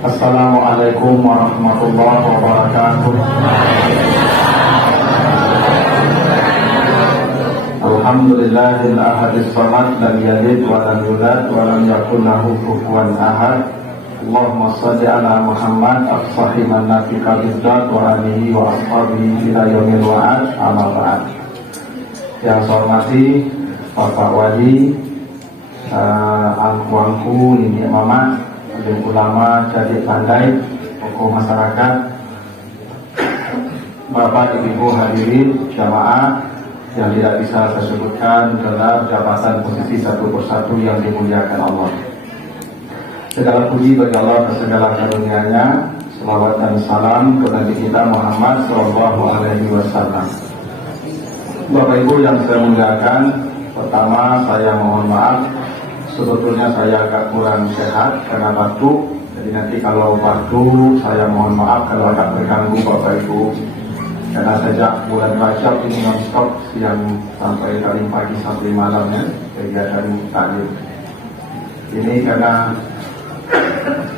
Assalamualaikum warahmatullahi wabarakatuh. Alhamdulillahil ahadis samad, lam yalid wa lam yulad wa lam yakul lahu kufuwan ahad. Allahumma shalli ala Muhammad as-sahih an-nafi kabidat wa alihi wa ashabihi ila yaumil wa'ad, amma ba'd. Yang saya hormati Bapak Wali, angku-angku, nenek mama, alim ulama, jadi pandai, tokoh masyarakat, Bapak Ibu hadirin jamaah yang tidak bisa saya sebutkan dalam jabatan posisi satu persatu yang dimuliakan Allah. Segala puji bagi Allah atas segala karunia-Nya. Selawat dan salam kepada Nabi kita Muhammad sallallahu alaihi wasallam. Bapak Ibu yang saya muliakan, pertama saya mohon maaf, sebetulnya saya agak kurang sehat karena batuk. Jadi nanti kalau batuk saya mohon maaf kalau agak terganggu Bapak Ibu. Karena sejak bulan Rajab ini non-stop siang sampai dari pagi sampai malamnya kegiatan taklim. Ini karena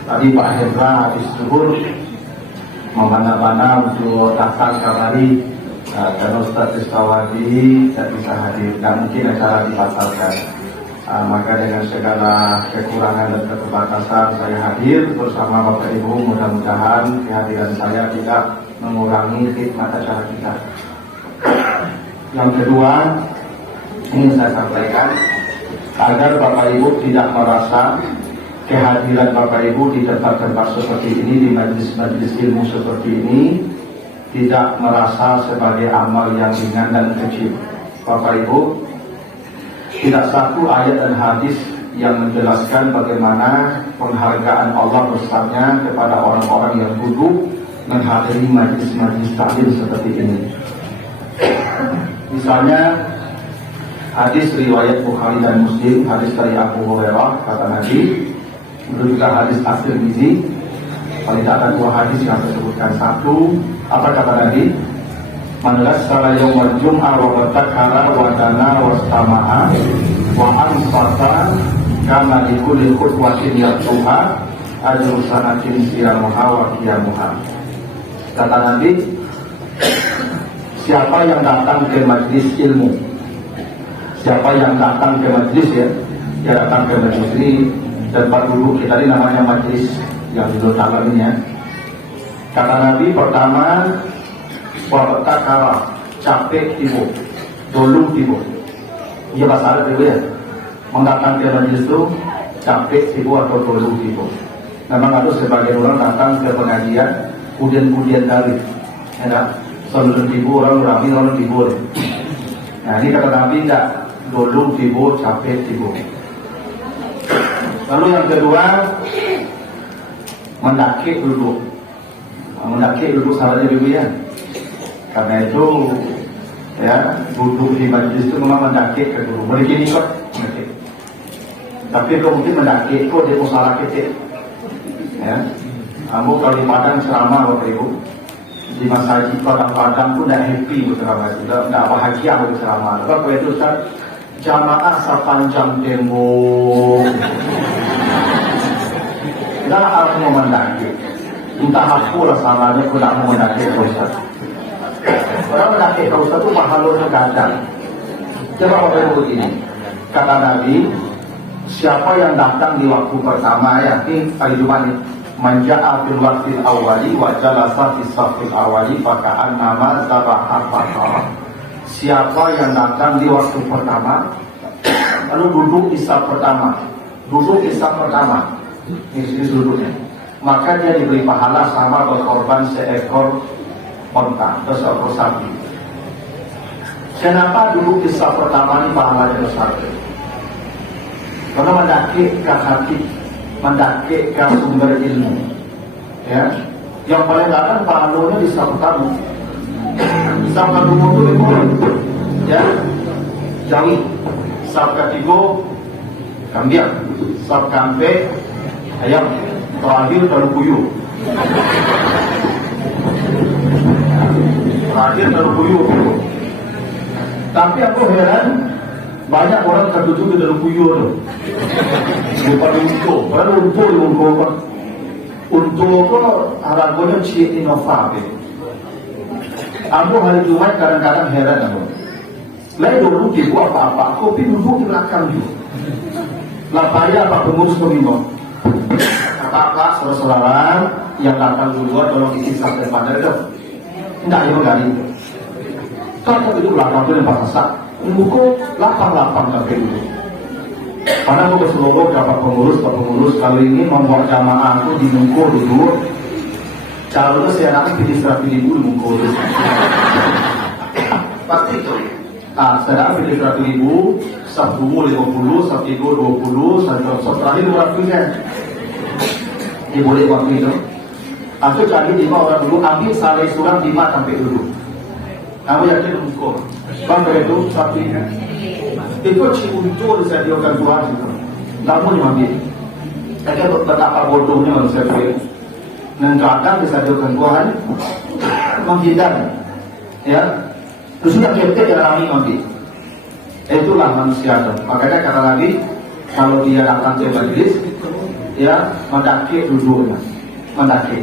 tadi Pak Hendra habis zuhur memana-mana untuk datang kembali dan Ustaz Istawadi tidak bisa hadir dan mungkin acara dibatalkan. Maka dengan segala kekurangan dan keterbatasan saya hadir bersama Bapak Ibu. Mudah-mudahan kehadiran saya tidak mengurangi khidmat acara kita. Yang kedua, ini saya sampaikan agar Bapak Ibu tidak merasa kehadiran Bapak Ibu di tempat-tempat seperti ini, di majlis-majlis ilmu seperti ini, tidak merasa sebagai amal yang ringan dan kecil. Bapak Ibu, tidak satu ayat dan hadis yang menjelaskan bagaimana penghargaan Allah besarnya kepada orang-orang yang duduk menghadiri majlis-majlis taklim seperti ini. Misalnya hadis riwayat Bukhari dan Muslim, hadis dari Abu Hurairah, kata Nabi, itu juga hadis At-Tirmidzi. Paling tak ada dua hadis yang saya sebutkan. Satu, apa kata Nabi? Man ghassala yawmal jum'ah wa batakara wa dana wa stama'a wa ansata kama likulli khutwatin yatuha ajru sanatin siyamuha wa qiyamuha. Kata Nabi, siapa yang datang ke majlis ilmu, siapa yang datang ke majlis dia datang ke majlis ini, tempat duduk kita ini namanya majlis yang duduk dalam ini ya. Kata Nabi, pertama, wabatakara, capek tibu, dolung tibu. Ia bahasa Arab itu ya. Mendatang ke majlis itu capek tibu atau dolung tibu. Memang ada sebagian orang datang ke pengajian kemudian dari, ya, sebelum tibu orang ramai orang tibu. Nah ini kata Nabi tidak, dolung tibu, capek tibu. Lalu yang kedua, mendaki duduk. Mendaki duduk salahnya dulu ya. Karena itu ya, duduk di majlis itu memang mendaki ke dulu. Boleh gini kok, mendaki. Tapi kalau mungkin mendaki itu dia salah kita. Ya, kamu kalau di Padang ceramah Bapak Ibu, di masjid Padang-Padang pun tidak happy berceramah, tidak bahagia berceramah. Bapak itu Ustaz, jamaah sepanjang tembok. Tidak harus mau mendaki. Entah aku lah salahnya aku tidak mau mendaki Ustaz. Orang mendaki Ustaz itu pahalanya gadang. Coba Bapak Ibu begini, kata Nabi, siapa yang datang di waktu pertama ya, ini hari Jumat ini, manja'a fil waqtil awwali wa jalasa fis safil awwali faka'an nama zabaha fatara. Siapa yang datang di waktu pertama lalu duduk di saf pertama, ini duduknya, maka dia diberi pahala sama berkorban seekor onta atau seekor sapi. Kenapa duduk di saf pertama ini pahalanya besar? Karena mendaki ke hati, mendaki ke sumber ilmu. Ya, yang paling datang pahalanya di saf pertama. Saf kedua itu boleh, ya, jawi. Saf ketiga kambing, saf kampe ayam, terakhir kalau puyuh. Terakhir kalau puyuh. Tapi aku heran, Banyak orang tertuju ke dalam kuyur tu. Bukan untuk, padahal untuk diungkapkan. Untuk tu harganya cik inovatif. Aku hari Jumat kadang-kadang heran aku. Lain dulu tipu apa-apa, aku pergi duduk di belakang dia. Lah bayar Pak Pengurus Pemimpin. Kakak, saudara-saudara yang datang duluan tolong isi sampai pada itu. Tidak ada menggali. Kalau kita duduk belakang itu yang pasang, buku 88 sampai dulu. Karena aku berselobok dapat Pak Pengurus kali ini membuat jamaah aku di Mungko dulu. Calonnya saya nanti pilih 100.000 di Mungko dulu. Pasti itu. Saya pilih 100.000, Sabtu 50, Sabtu 20, Sabtu terakhir 200 kan. Dia boleh waktu itu. Aku cari 5 orang dulu, ambil saleh surah 5 sampai dulu. Kamu yakin Mungko? Bang itu sapinya. Itu untuk disediakan Tuhan itu. Namun diambil. Saya betapa bodohnya manusia itu. Dan kadang disediakan Tuhan menghindar. Ya. Terus sudah kita jalani nanti. Itulah manusia itu. Makanya kata Nabi, kalau dia datang ke majlis, ya mendaki duduknya, mendaki.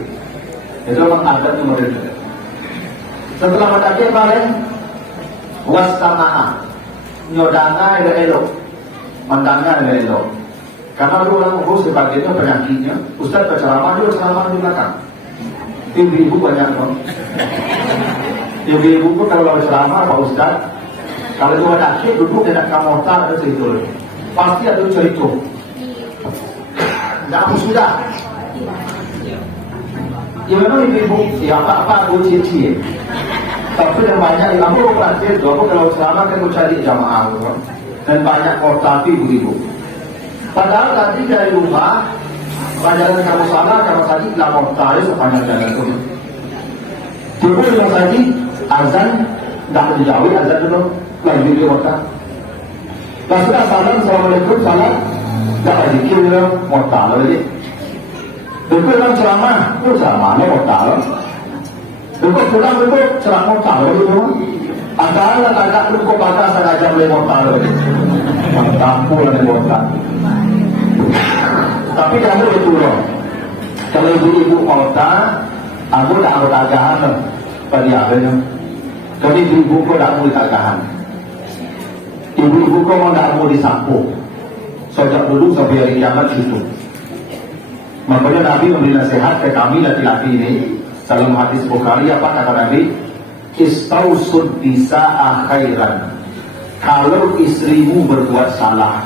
Itu memang adatnya mereka. Setelah mendaki kemarin, wassamaa, nyodanga elok, mendanga elok. Karena lu orang urus sebagainya penyakitnya, Ustaz berceramah dia ceramah di belakang. Ibu-ibu banyak dong. Ibu-ibu pun kalau berceramah Pak Ustaz, kalau itu ada akhir duduk tidak kamu ada cerita, pasti ada cerita. Tidak sudah. Ya memang ibu-ibu, ya apa-apa aku cie-cie. Tapi yang banyak ilmu pelajar, kalau ceramah kan mencari jamaah, dan banyak kota ibu-ibu. Padahal tadi dari rumah, pelajaran kamu salah, kamu tadi lapor tadi sepanjang jalan itu. Cuma yang tadi azan tidak dijauhi, azan dulu lagi di kota. Pas sudah salam, assalamualaikum, salam, tidak dikir dia kota lagi. Dulu orang ceramah, itu ceramahnya kota lagi. Dulu pulang dulu ceramah kota lagi tu. Agak lu kau baca sengaja boleh kota lagi. Tampul lagi kota. Tapi kamu itu loh. Kalau ibu-ibu kota, aku tak ada tagahan pada akhirnya. Kalau ibu-ibu kau tak mau tagahan. Ibu-ibu kau mau tak mau disapu. Sejak dulu sampai hari kiamat itu. Makanya Nabi memberi nasihat ke kami laki-laki ini dalam hadis Bukhari, apa kata Nabi? Istausud bisa'a khairan. Kalau istrimu berbuat salah,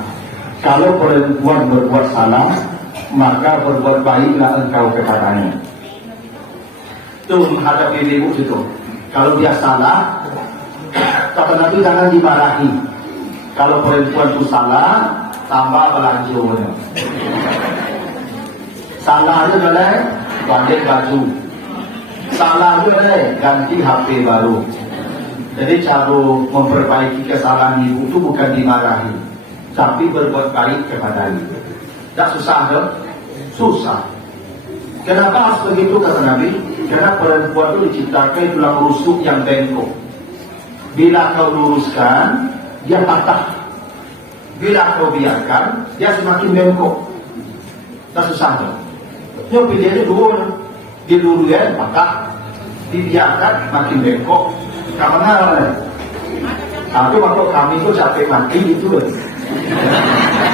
kalau perempuan berbuat salah, maka berbuat baiklah engkau kepadanya. Itu menghadapi ibu itu. Kalau dia salah, kata Nabi jangan dimarahi. Kalau perempuan itu salah, tambah belanjanya. Salah itu adalah ganti baju. Salah itu adalah ganti HP baru. Jadi cara memperbaiki kesalahan ibu itu bukan dimarahi, tapi berbuat baik kepada ibu. Tak susah dong? Susah. Kenapa harus begitu kata Nabi? Karena perempuan itu diciptakan tulang rusuk yang bengkok. Bila kau luruskan, dia patah. Bila kau biarkan, dia semakin bengkok. Tak susah dong? Yang pilihannya dua, diluruskan patah, dibiarkan makin bengkok. Karena aku waktu kami itu capek mati itu.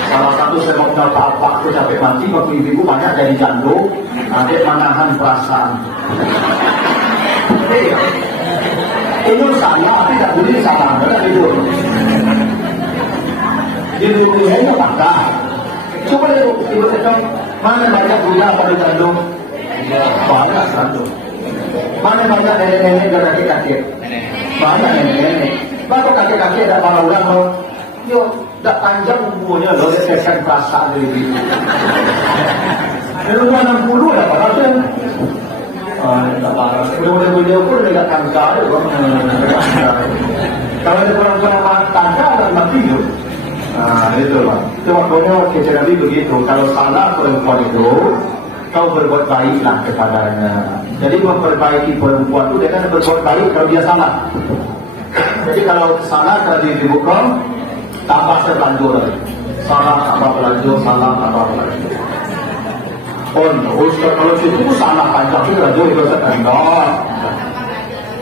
Salah satu saya mau kenal apa aku capek mati waktu ibu banyak dari jando, ada menahan perasaan. Ini salah, tapi tak boleh salah, benar itu. Diluruskan patah. Coba ibu cakap, mana banyak gula pada jando? Banyak jando. Mana banyak nenek-nenek dan kakek-kakek? Banyak nenek-nenek. Bapak kakek-kakek tak para orang, yo tak panjang umurnya loh, dia tekan perasaan dari itu. Dari umur 60 dah para tu. Tak parah. Mudah-mudahan pun dekat tangga dia. Kalau ada orang-orang tangga dan mati tu. Itu lah. Itu maknanya kecil Nabi begitu. Kalau salah perempuan itu, kau berbuat baiklah kepadanya. Jadi memperbaiki perempuan itu dia kan berbuat baik kalau dia salah. Jadi kalau salah kalau dia dibuka, tambah terlanjur lagi. Salah tambah terlanjur, salah tambah terlanjur. Oh, Ustaz, kalau situ salah panjang itu terlanjur itu Ustaz.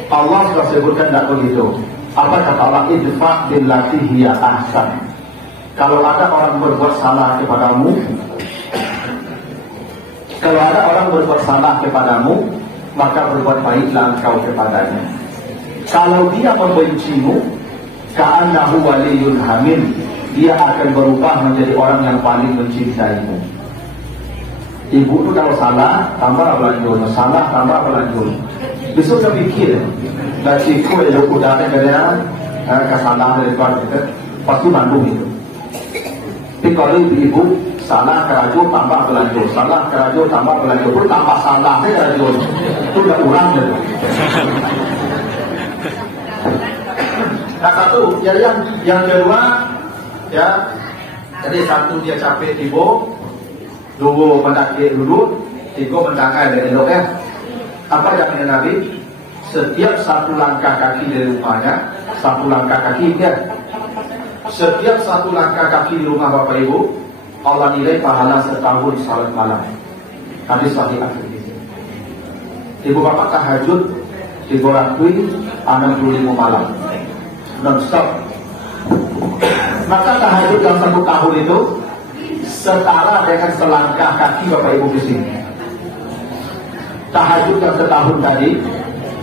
Allah sudah sebutkan tidak begitu. Apa kata Allah? Idfa' billati hiya ahsan. Kalau ada orang berbuat salah kepadamu, maka berbuat baiklah engkau kepadanya. Kalau dia membencimu, ka'annahu waliyun hamim, dia akan berubah menjadi orang yang paling mencintaimu. Ibu itu kalau salah, tambah berlanjur, salah tambah berlanjur. Besok saya pikir, dah cikgu elok udahnya kerana kesalahan dari keluarga kita, pasti mandung itu. Tapi kalau ibu salah kerajul tambah berlanjur, salah kerajul tambah berlanjur, itu tambah salah kerajul, itu udah kurang gitu. Nah satu, yang kedua, ya, jadi satu dia capek tiba, dua mendaki dulu, tiga mendangai dari elok ya. Apa yang Nabi? Setiap satu langkah kaki dari rumahnya, satu langkah kaki dia. Setiap satu langkah kaki di rumah Bapak Ibu, Allah nilai pahala setahun salat malam. Hadis sahih At-Tirmidzi. Ibu bapak tahajud dibolakui 65 malam non-stop. Maka tahajud dalam 1 tahun itu setara dengan selangkah kaki Bapak Ibu ke sini. Tahajud yang setahun tadi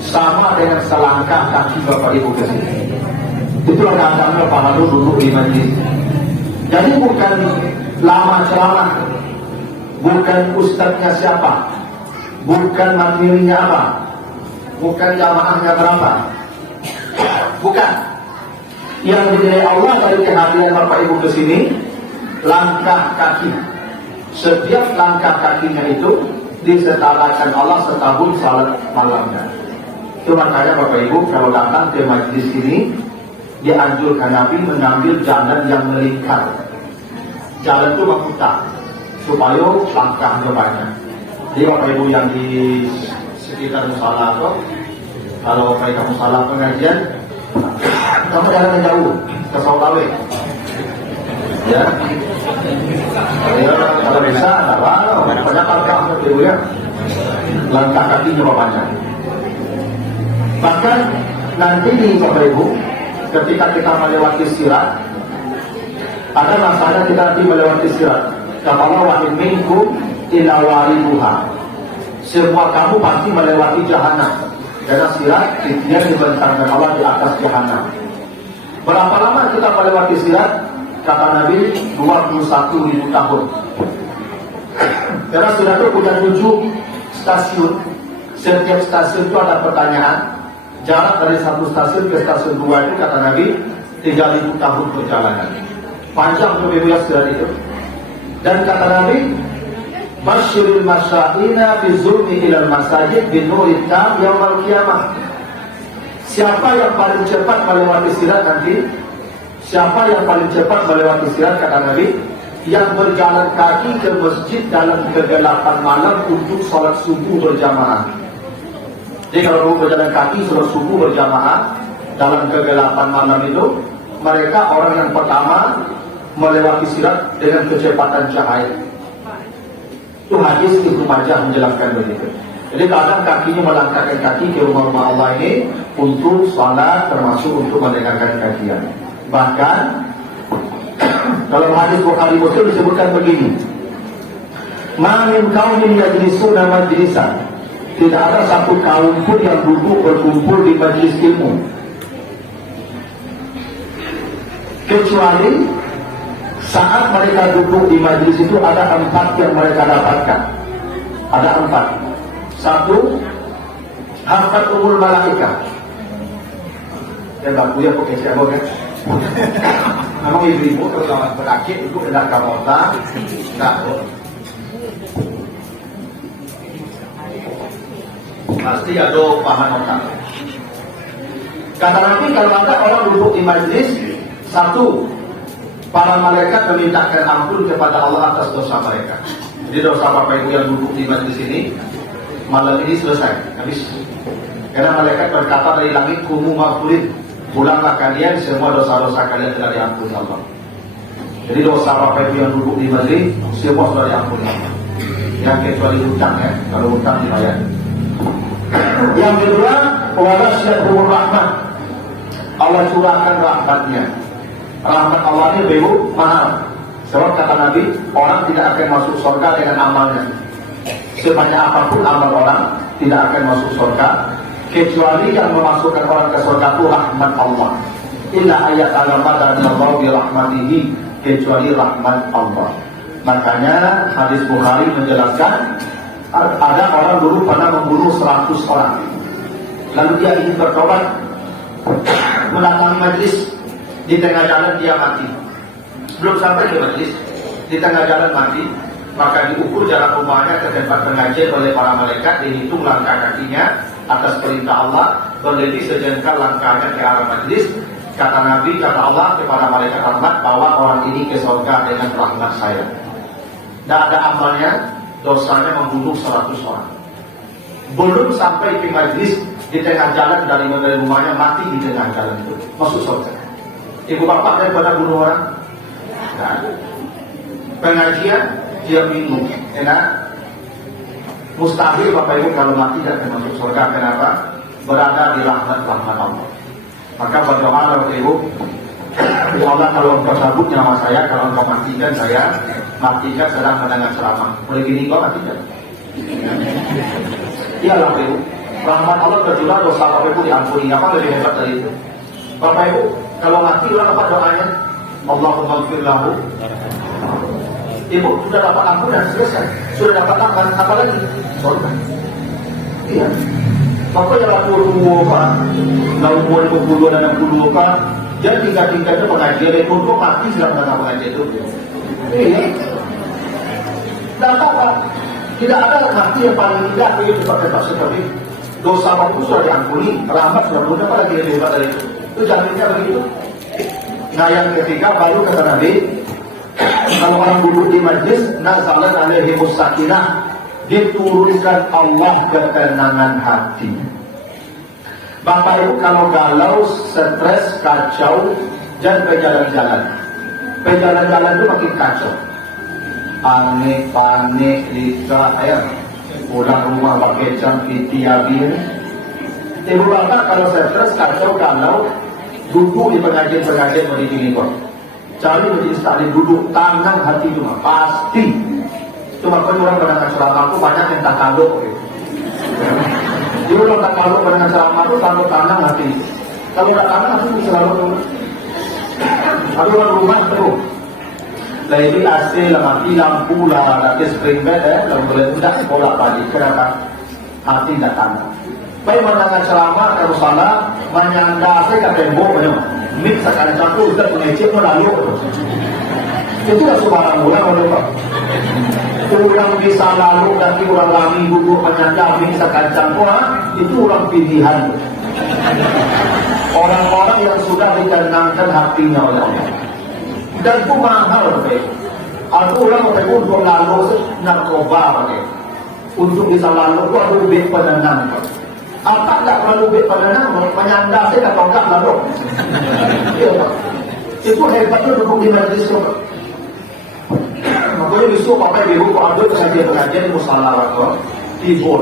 sama dengan selangkah kaki Bapak Ibu ke sini. Itulah kadang-kadang pahala duduk di majlis. Jadi bukan lama ceramah, bukan ustadznya siapa, bukan materinya apa, bukan jamaahnya berapa, bukan. Yang dinilai Allah dari kehadiran Bapak Ibu ke sini, langkah kaki. Setiap langkah kakinya itu disetarakan Allah setahun salat malamnya. Itu makanya Bapak Ibu kalau datang ke majlis ini, dianjurkan Nabi mengambil jalan yang melingkar. Jalan itu memutar supaya langkahnya banyak. Jadi Bapak Ibu yang di sekitar musola itu, kalau mereka musola pengajian, kamu jalan jauh ke Saulawe, ya. Kalau bisa, banyak langkah Bapak Ibu ya. Langkah kakinya banyak. Bahkan nanti di Bapak Ibu, ketika kita melewati sirat, ada masalah kita nanti melewati sirat. Kata Allah, wa in minkum illa wariduha. Semua kamu pasti melewati jahanam. Karena sirat dia dibentangkan Allah di atas jahanam. Berapa lama kita melewati sirat? Kata Nabi, 21.000 tahun. Karena sirat itu punya 7 stasiun. Setiap stasiun itu ada pertanyaan. Jarak dari satu stasiun ke stasiun 2 itu kata Nabi 3.000 tahun perjalanan. Panjang lebih banyak sirat itu. Dan kata Nabi, Basyirul masya'ina fi zulmi ilal masajid bin nurit tam yaumal qiyamah. Siapa yang paling cepat melewati sirat nanti? Siapa yang paling cepat melewati sirat kata Nabi? Yang berjalan kaki ke masjid dalam kegelapan malam untuk sholat subuh berjamaah. Jadi kalau berjalan kaki sholat subuh berjamaah dalam kegelapan malam itu, mereka orang yang pertama melewati sirat dengan kecepatan cahaya. Itu hadis Ibnu Majah menjelaskan begitu. Jadi kadang kakinya melangkahkan kaki ke rumah-rumah Allah ini untuk salat, termasuk untuk melangkahkan kakinya. Bahkan dalam hadis Bukhari Muslim disebutkan begini, Ma min qaumin yajlisuna majlisan. Tidak ada satu kaum pun yang duduk berkumpul di majlis ilmu kecuali saat mereka duduk di majlis itu ada 4 yang mereka dapatkan. Ada 4. 1, hafatul malaika. Ya bagus ya pakai siapa kan? Memang ibu-ibu kalau berakit itu tidak kamota, takut. Pasti ada paham otak. Kata Nabi kalau ada orang duduk di majlis, 1, para malaikat memintakan ampun kepada Allah atas dosa mereka. Jadi dosa Bapak Ibu yang duduk di majlis ini, malam ini selesai, habis. Karena malaikat berkata dari langit, kumu maghfurin, pulanglah kalian, semua dosa-dosa kalian telah diampuni Allah. Jadi dosa Bapak Ibu yang duduk di majelis semua sudah diampuni. Yang kecuali hutang ya, kalau hutang dibayar. Yang kedua, walasyatul rahmat. Allah curahkan rahmatnya. Rahmat Allah ini begitu mahal. Sebab kata Nabi, orang tidak akan masuk surga dengan amalnya. Sebanyak apapun amal orang tidak akan masuk surga, kecuali yang memasukkan orang ke surga itu rahmat Allah. Illa ayat alamat dan Allah bi rahmatihi, kecuali rahmat Allah. Makanya hadis Bukhari menjelaskan ada orang dulu pernah membunuh 100 orang. Lalu dia ingin bertobat, mendatangi majlis, di tengah jalan dia mati. Belum sampai ke majlis, di tengah jalan mati, maka diukur jarak rumahnya ke tempat pengajian oleh para malaikat, dihitung langkah kakinya atas perintah Allah, berlebih sejengkal langkahnya ke arah majlis. Kata Nabi, kata Allah kepada malaikat rahmat, bawa orang ini ke surga dengan rahmat saya. Tidak ada amalnya, dosanya membunuh 100 orang. Belum sampai ke majlis, di tengah jalan dari rumahnya mati di tengah jalan itu, masuk surga. Ibu bapak daripada bunuh orang, nah, pengajian dia minum, enak. Mustahil Bapak Ibu kalau mati tidak akan masuk surga. Kenapa? Berada di rahmat Allah. Maka berdoa Bapak Ibu, ya Allah, kalau engkau cabut nyawa saya, kalau engkau matikan saya, matikan sedang mendengar ceramah. Boleh gini kau matikan? Iya Bapak Ibu, rahmat Allah tercurah, dosa Bapak Ibu diampuni. Apa lebih hebat dari itu? Bapak Ibu, kalau mati ulang apa doanya? Allahumma ighfir lahu. Ibu sudah dapat ampunan, selesai. Sudah dapat aman, apa lagi? Surga. Iya. Maka yang aku Pak, tahun 2022 dan 2022 Pak, dia tingkat-tingkatnya pengajian itu untuk mati selama mendengar pengajian itu. Iya. Dan apa? Tidak ada mati yang paling indah itu tempat seperti dosa Bapak sudah diampuni, rahmat sudah mudah, apa lagi lebih hebat dari itu? Itu jaminnya begitu. Nah yang ketiga baru kata Nabi, kalau orang duduk di majlis, nazalat alaihimus sakinah, diturunkan Allah ketenangan hati. Bapak Ibu kalau galau, stres, kacau, jangan ke jalan-jalan. Ke jalan-jalan itu makin kacau. Panik, lika, pulang rumah pakai jam pitiabir. Ibu bapak kalau stres, kacau, galau, duduk di pengajian-pengajian mendidik ini kok. Cari menjadi sekali duduk, tangan hati cuma pasti. Cuma orang mendengar ceramah itu banyak yang tak kaluk. Dia orang tak kaluk mendengar ceramah itu selalu tangan hati. Kalau tak tangan hati itu selalu. Tapi orang rumah terus. Jadi AC lah mati lampu lah, nanti spring bed kalau boleh tidak sekolah pagi. Kenapa? Hati tak tangan. Baik mendengar ceramah kalau salah menyangka saya kat tembok macam mix akan campur sudah mengecek melayu itu lah sembarang orang Pak. Orang bisa lalu nanti orang lami duduk menyangka mix akan campur itu orang pilihan. Orang-orang yang sudah ditenangkan hatinya oleh Allah dan itu mahal Pak. Aku orang untuk lalu narkoba Pak. Untuk bisa lalu itu ada duit penenang Pak. Apa tak perlu duit penenang, menyandar saya atau enggak lalu. Iya Pak. Itu hebatnya duduk di majlis itu Pak. Makanya besok Bapak Ibu kalau ada pengajian musalah atau tibur,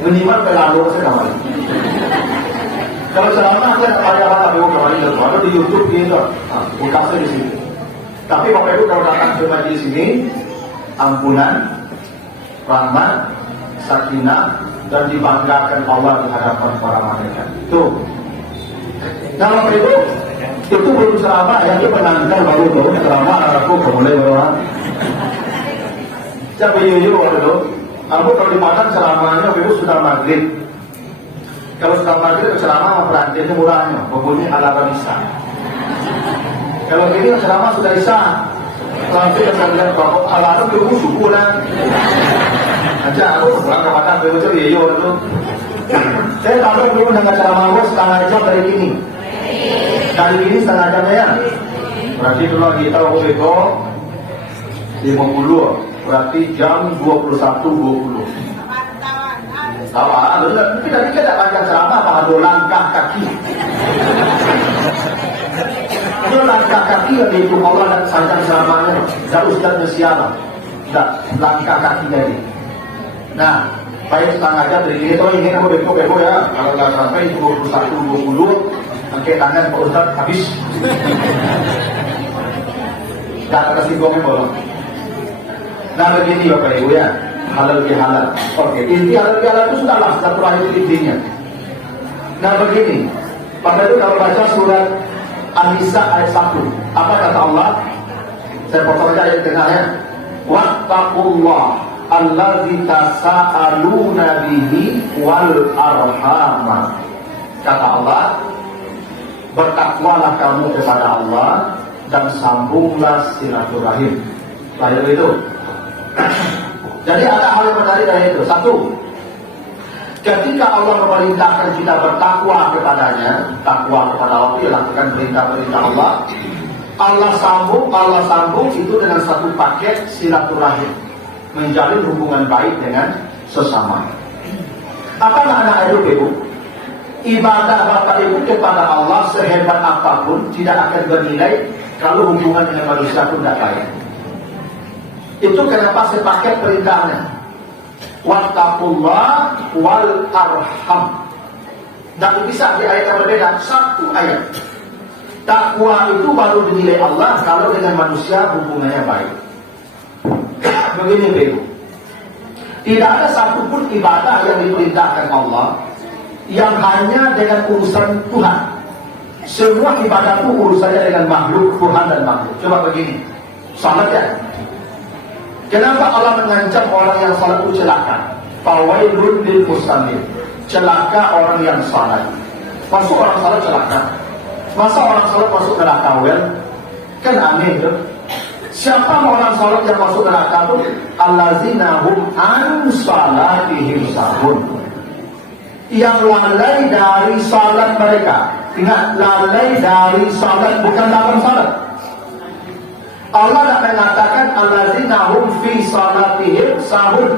minimal pelalu saya kembali. Kalau selama saya ada apa Ibu kembali ada di YouTube gitu, buka saya di sini. Tapi Bapak Ibu kalau datang ke majlis ini, ampunan, rahmat, sakinah, dan dibanggakan Allah di hadapan para malaikat. Tuh. Kalau itu belum ceramah, yang dimenangkan baru ceramah aku boleh bawa. Siapa yuyu waktu aku kalau di Padang ceramahnya itu sudah maghrib. Kalau sudah maghrib ceramah perantian itu murahnya, pokoknya ala bisa. Kalau ini ceramah sudah isya, langsung saya bilang bahwa ala itu subuh lah. Aja aku pulang ke Padang itu yuyu itu. Saya tahu belum mendengar ceramah aku setengah jam dari ini. Dari ini setengah jam ya. Berarti dulu kita waktu itu 50. Berarti jam 21.20. Tahu benar. Kita tidak panjang ceramah, apa ada langkah kaki. Itu langkah kaki yang itu Allah dan sancang selamanya. Dan ustaznya siapa? Tidak, langkah kaki jadi. Nah, baik setengah jam dari itu ini aku beko ya. Kalau nggak sampai 21-20, angkat tangan Pak Ustaz habis. Nggak ada singgungnya bolong. Nah begini Bapak Ibu ya, halal bihalal. Oke, inti halal bihalal itu sudahlah satu ayat intinya. Nah begini, Bapak Ibu kalau baca surat An-Nisa ayat 1, apa kata Allah? Saya potong aja ayat tengahnya. Wattaqullah allazi tasaaluna bihi wal arham. Kata Allah, bertakwalah kamu kepada Allah dan sambunglah silaturahim. Lahir itu. Jadi ada hal yang menarik dari itu. Satu, ketika Allah memerintahkan kita bertakwa kepadanya, takwa kepada Allah itu lakukan perintah-perintah Allah. Allah sambung itu dengan satu paket silaturahim, menjalin hubungan baik dengan sesama. Apa makna itu, Ibu? Ibadah Bapak Ibu kepada Allah sehebat apapun tidak akan bernilai kalau hubungan dengan manusia pun tidak baik. Itu kenapa saya pakai perintahnya. Wattaqullah wal arham. Dan bisa di ayat yang berbeda, satu ayat. Takwa itu baru dinilai Allah kalau dengan manusia hubungannya baik. Begini Ibu, tidak ada satupun ibadah yang diperintahkan Allah yang hanya dengan urusan Tuhan. Semua ibadah itu urusannya dengan makhluk, Tuhan dan makhluk. Coba begini, salat ya. Kenapa Allah mengancam orang yang salat itu celaka? Fawailun lil musallin. Celaka orang yang salat. Masuk orang salat celaka. Masa orang salat masuk neraka? Kan aneh itu. Siapa orang salat yang masuk neraka itu? Allazina hum an salatihim sahun. Yang lalai dari salat mereka. Ingat, lalai dari salat, bukan dalam salat. Allah tak mengatakan allazina hum fi salatihim sahun.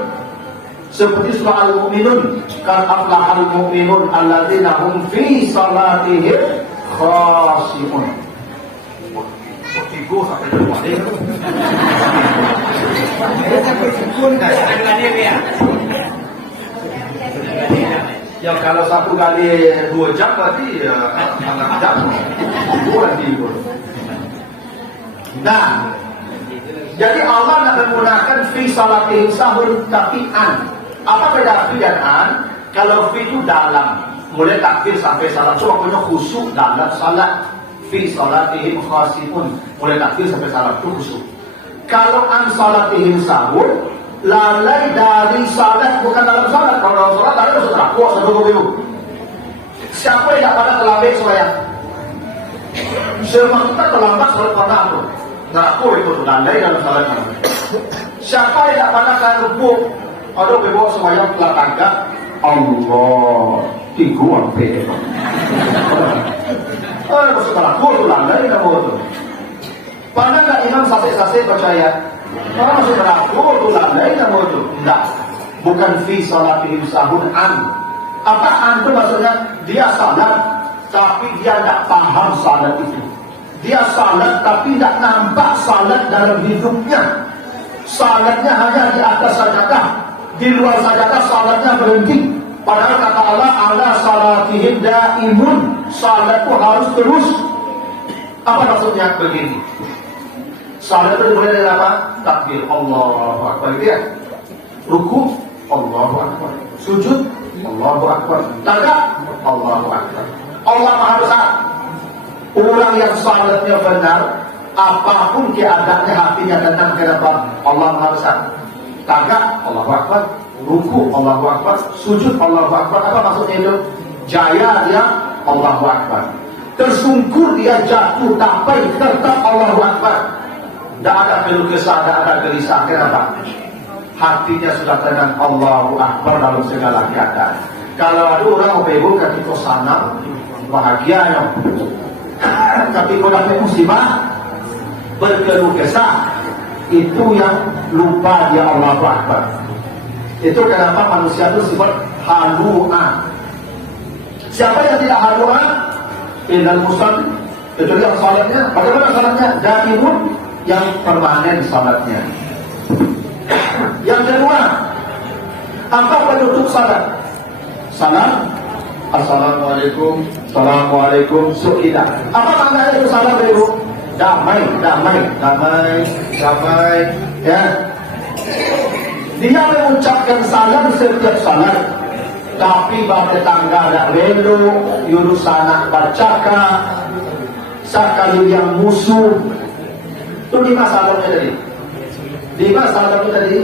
Seperti surah Al-Mu'minun, qad aflahal mu'minun allazina hum fi salatihim khashi'un. Tigo sampai rumah dia. Ya kalau 1 kali 2 jam berarti ya 6 jam. Tigo. Nah, jadi Allah tidak menggunakan fi salatihim sahun tapi an. Apa beda fi dan an? Kalau fi itu dalam, mulai takbir sampai salam itu waktunya khusyuk dalam salat. Fi salatihim khashi'un, mulai takbir sampai salam itu khusyuk. Kalau an salatihim sahun, lalai dari salat bukan dalam salat. Kalau dalam salat ada sudah kuat satu minggu. Siapa yang tidak pada terlambat soalnya? Semua kita terlambat salat pada apa? Ngaku itu lalai dalam salat. Siapa yang tidak pada saya rukuk? Aduh, bawa semuanya telah tangga. Allah, tiguan pede. Maksud ngaku itu lalai kamu itu. Pada nggak imam sase-sase percaya? Orang masuk ngaku itu lalai kamu itu. Enggak, bukan fi salatihim sahun an. Apa an itu maksudnya? Dia salat, tapi dia tidak paham salat itu. Dia salat tapi tidak nampak salat dalam hidupnya. Salatnya hanya di atas sajadah, di luar sajadah salatnya berhenti. Padahal kata Allah, ala salatihim daimun. Salat itu harus terus. Apa maksudnya? Begini, salat itu dimulai dari apa? Takbir, Allahu Akbar, gitu ya. Ruku, Allahu Akbar. Sujud, Allahu Akbar. Tegak, Allahu Akbar. Allah Maha Besar. Orang yang salatnya benar, apapun keadaannya hatinya tentang kedepan, Allah Maha Besar. Tagak, Allahu Akbar. Ruku, Allahu Akbar. Sujud, Allahu Akbar. Apa maksudnya itu? Jaya dia, Allahu Akbar. Tersungkur dia jatuh, tapai tetap Allahu Akbar. Tidak ada keluh kesah, tidak ada gelisah. Kenapa? Hatinya sudah tenang, Allahu Akbar dalam segala keadaan. Kalau ada orang mau bebuk ketika sana, bahagia ya. Tapi kalau dapat musibah, berkeluh kesah, itu yang lupa dia Allahu Akbar. Itu kenapa manusia itu sifat halu'an. Siapa yang tidak halu'an? Innal musallin. Kecuali yang salatnya, bagaimana salatnya? Daimun, yang permanen salatnya. Yang kedua, apa penutup salat? Salam, assalamualaikum, assalamualaikum, su'idah. Apa maknanya itu salam, Ibu? Damai, damai, damai, damai, ya. Dia mengucapkan salam setiap salat, tapi pada tangga ada lelo, yurus anak bacaka, sekali yang musuh. Itu 5 salamnya tadi. 5 salamnya tadi.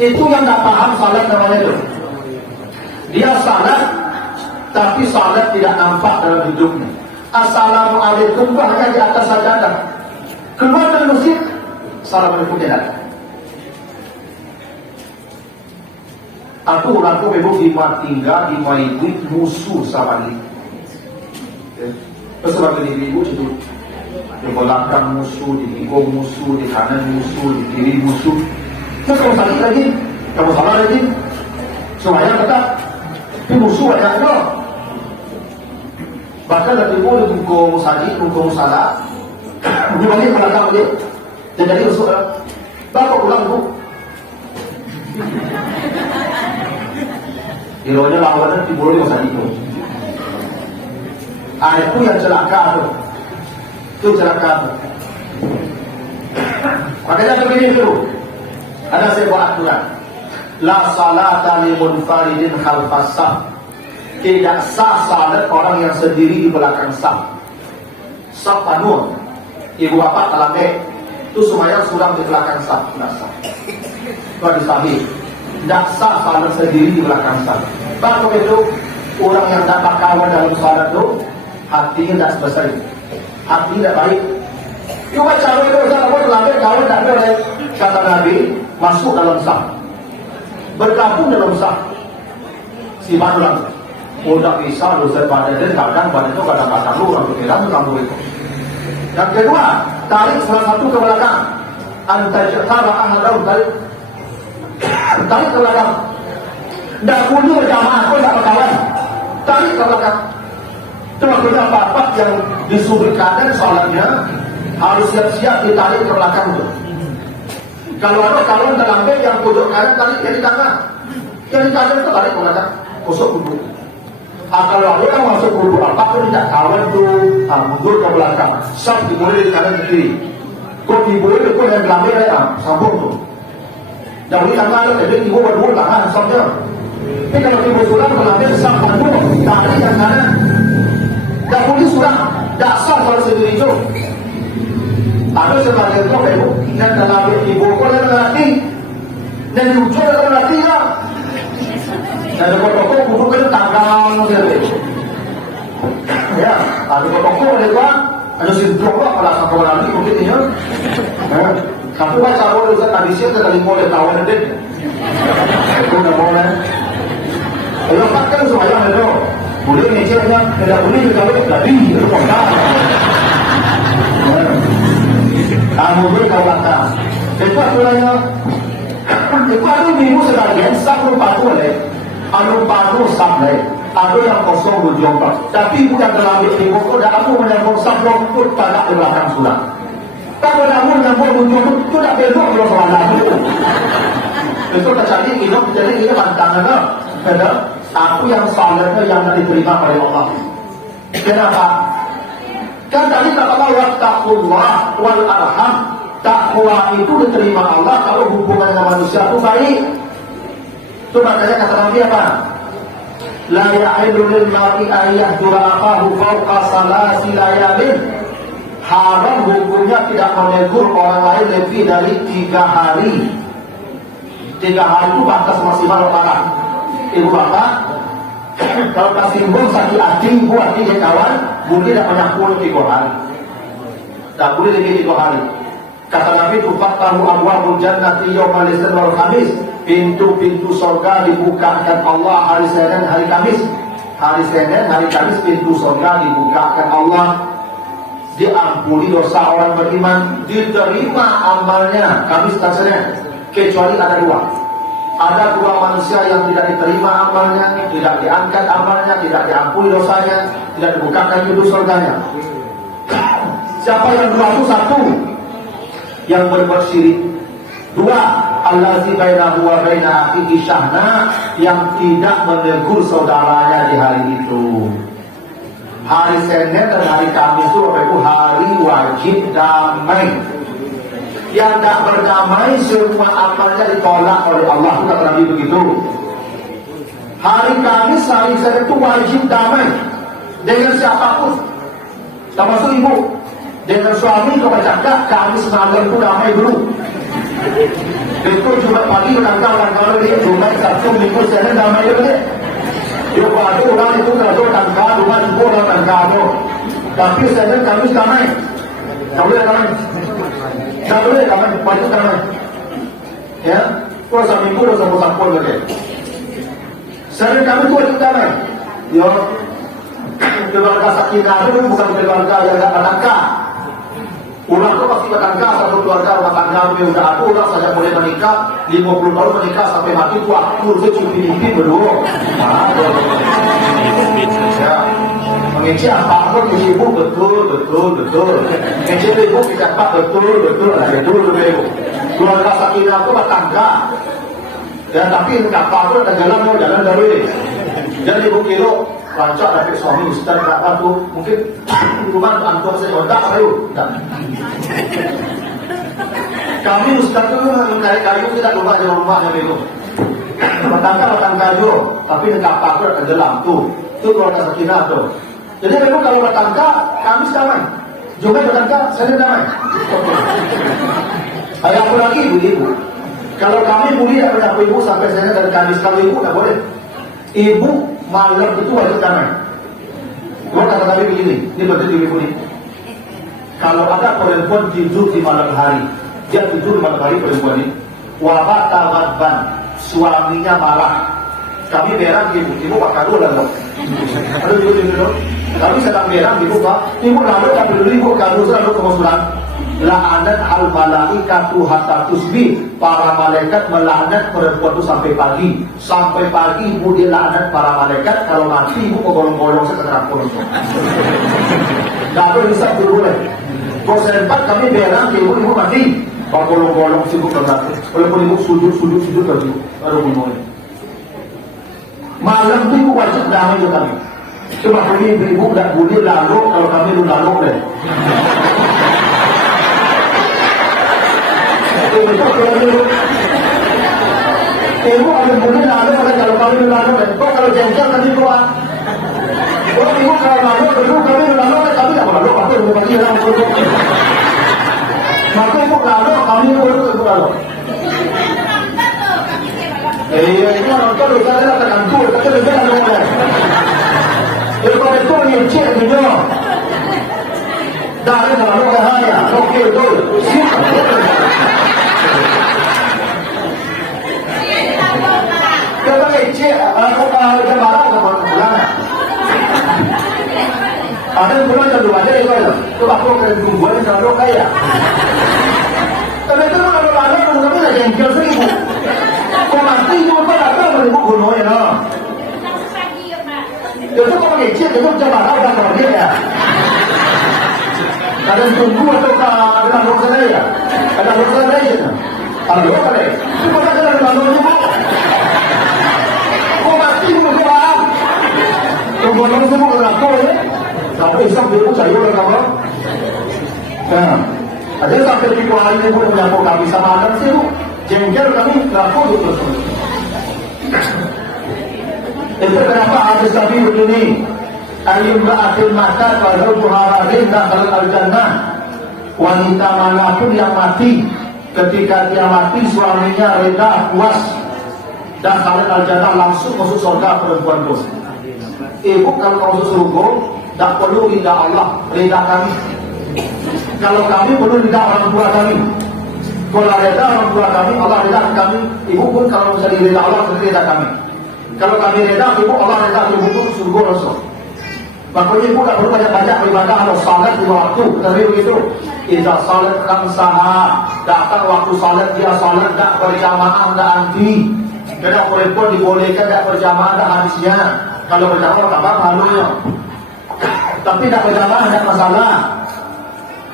Itu yang tak paham salat namanya itu. Dia salat, tapi salat tidak nampak dalam hidupnya. Assalamualaikum itu hanya di atas sajadah. Keluar dari masjid, assalamualaikum tidak. Aku laku memang di tinggal di maiwi musuh sama ini. Sebab ini ibu itu di belakang musuh, di pinggul musuh, di kanan musuh, di kiri musuh. Terus kamu sakit lagi, kamu salah lagi. Semuanya kata, itu musuh banyak itu. Bahkan dari ibu di buku sakit, buku salah. Dia balik belakang dia. Dia jadi musuh. Bapak pulang bu. Ironya lawannya timbul yang sakit itu. Itu yang celaka tuh. Itu celaka tuh. Makanya begini dulu. Ada sebuah aturan. La salata li munfaridin khalfas saf. Tidak sah salat orang yang sendiri di belakang saf. Saf penuh. Ibu bapak telambe. Itu semuanya suram di belakang saf. Tidak sah. Itu hadis sahih. Tidak sah salat sendiri di belakang saf. Baru itu orang yang dapat kawan dalam salat itu hatinya tidak sebesar itu. Hatinya tidak baik. Cuma cara itu bisa kamu telambe kawan tidak boleh. Kata Nabi, masuk dalam saf, bergabung dalam saf. Si barulah, udah bisa lu pada dan kadang pada itu kadang-kadang lu orang pikiran kamu itu. Yang kedua, tarik salah satu ke belakang. Antajatara ahadaum tarik ke belakang. Tidak perlu berjamaah pun tak berkawan. Tarik ke belakang. Itu maksudnya apa yang disubitkan soalnya harus siap-siap ditarik ke belakang itu. Kalau ada kawan terlambat yang pojok kanan tarik dari kanan, dari kanan itu tarik ke belakang, kosong duduk. Kalau ada yang masuk duduk apa pun tidak kawan itu mundur ke belakang, sab dimulai dari kanan ke kiri. Kau dimulai itu yang terlambat ya, sambung tu. Jangan tangan ada jadi ibu berdua tangan sabnya. Tapi kalau ibu sudah terlambat sab mundur, tarik yang kanan. Tak boleh sudah, tak sah kalau sendiri itu. Ada sebagian kau ibu yang dalam ibu kau yang lelaki dan lucu yang lelaki lah. Dan ada kau buku itu tanggal macam ya, ada kau lepas ada sindrom lah kalau sampai lagi mungkin ini. Tapi baca boleh usah tradisi yang terkali boleh tahu ada deh. Itu dah boleh. Kalau pakai semuanya ada. Boleh macamnya, tidak boleh juga boleh tadi itu kontak. Kamu boleh kau kata. Lepas tulangnya, itu ada minggu sebagian sah lupa tu leh, lupa tu sah leh. Ada yang kosong berjumpa. Tapi bukan dalam minggu kau dah aku menyambung sah pun pada di belakang surat. Kalau kamu menyambung berjumpa tu dah belok belum mana itu. Itu tak jadi ini pantangan ada. Aku yang salatnya yang diterima oleh Allah. Kenapa? Kan tadi kata Allah wattaqullah wal arham. Takwa itu diterima Allah kalau hubungan dengan manusia itu baik. Itu makanya kata Nabi apa? La ya'ilu lil mar'i an yahdura akahu fawqa salasi layalin. Haram hukumnya tidak menegur orang lain lebih dari 3 hari. 3 hari itu batas maksimal orang. Ibu bapak, kalau tersinggung sakit hati, ibu hati ya kawan, boleh tak menyakul 3 hari. Tak boleh lebih 3 hari. Kata Nabi, tufattahu abwabul jannati yawmal isnin wal khamis. Pintu-pintu surga dibukakan Allah hari Senin, hari Kamis. Hari Senin, hari Kamis pintu surga dibukakan Allah. Diampuni dosa orang beriman, diterima amalnya Kamis dan Senin. Kecuali ada 2. Ada dua manusia yang tidak diterima amalnya, tidak diangkat amalnya, tidak diampuni dosanya, tidak dibukakan pintu surganya. Siapa yang dua itu? Satu, yang berbuat syirik. Dua, allazi bainahu wa baina akhihi syahna, yang tidak menegur saudaranya di hari itu. Hari Senin dan hari Kamis itu hari wajib damai. Yang tak berdamai semua amalnya ditolak oleh Allah. Kata Nabi begitu. Hari Kamis, hari Senin itu wajib damai dengan siapapun, termasuk ibu. Dengan suami kalau cakap Kamis malam itu damai dulu. Itu Jumat pagi orang kalau dia Jumat, Sabtu, Minggu, Senin damai dulu. Dia buat orang itu kalau tangkap Jumat itu orang tangkap tu. Tapi Senin Kamis damai. Tak boleh damai. Tak boleh damai. Wajib damai. Ya, puasa Minggu dosa sampun lagi. Senin Kamis itu wajib damai. Ya, keluarga sakinah itu bukan keluarga yang tak berangkat. Orang itu pasti bertangga, satu keluarga rumah tangga sudah ada orang saja boleh menikah 50 tahun menikah sampai mati itu aku cuci-cuci berdua. Ya, mengecek apa pun ibu betul. Mengecek ibu kita apa betul lah betul. Keluarga sakinah itu bertangga. Ya, tapi apa pun ada jalan dari. Jadi ibu kilo rancak dari suami ustaz berapa tu mungkin rumah antum saya otak ayo kami ustaz tu mengkait kayu tidak rumah yang itu bertangga jo tapi dekat pagar tenggelam tu keluarga sakinah tu. Jadi memang kalau bertangga kami damai juga bertangga saya damai. Ayah aku lagi ibu kalau kami boleh ada ibu sampai saya dan kami kalau ibu tak boleh. Ibu malam itu wajib damai. Gua kata tadi begini, ini betul ibu ini. Kalau ada perempuan tidur di malam hari, dia tidur di malam hari perempuan ini, wabah tawadban, suaminya marah. Kami berang ibu pakai dulu lah. Aduh ibu. Kami sedang berang ibu lalu tak beli ibu kalau lalu kemusuhan. La'anat al-malaikatu hatta tusbih. Para malaikat melaknat perempuan itu sampai pagi. Sampai pagi ibu dia laknat para malaikat. Kalau mati ibu golong-golong sekarang pun. Tak ada hisap dulu boleh. Kalau sempat kami berang ibu mati. Pak golong-golong sibuk kerana. Walaupun ibu sujud lagi. Baru mulai. Malam itu ibu wajib damai dengan kami. Cuma ibu tak boleh lalu kalau kami lalu deh. Ibu ada boleh lalu kalau kami lalu deh. Kalau jengkel kami keluar. Kalau ibu kalau lalu kami lalu kami tak lalu pasti ibu pasti dalam kurung. Maka ibu lalu kami ibu lalu. Itu nonton usaha dia tergantung. Kita lebih lalu deh. Kalau itu ni cek dia. Dah ada lalu bahaya. Okey betul. Siap. Kalau cek aku kalau marah apa pulang. Ada pulang kalau ada itu ada. Tu aku akan tunggu ni kalau kaya. Tapi tu kalau ada mungkin ada jengkel seribu. Kau mati tu apa ada beribu gunung ya. Itu kalau cek itu macam mana dah kalau dia. Ada tunggu atau ada lokal ya. Ada lokal lain. Ada lokal lain. Tu mana ada lokal ni. Kemudian semua berlaku ya, tapi Islam dulu saya orang apa? Ada sampai di hari ini pun menyambut kami sama anak sih, jengkel kami berlaku itu terus. Itu kenapa hadis Nabi begini? Ayyuba akhir mata kalau buharadin tak dalam al-jannah. Wanita manapun yang mati, ketika dia mati suaminya reda puas dan dalam al-jannah langsung masuk surga perempuan itu. Ibu kalau masuk surga tak perlu rida Allah, rida kami. Kalau kami perlu rida orang tua kami. Kalau rida orang tua kami, Allah rida kami. Ibu pun kalau menjadi rida Allah, rida kami. Kalau kami rida, ibu Allah rida ibu pun surga rasul. Makanya ibu tak perlu banyak-banyak beribadah atau salat di waktu. Tapi begitu, idza salat khamsaha, datang waktu salat dia salat tak berjamaah tak anti. Karena perempuan dibolehkan tak berjamaah, ada hadisnya. Kalau berjamaah tak apa halunya. Tapi tak berjamaah ada masalah.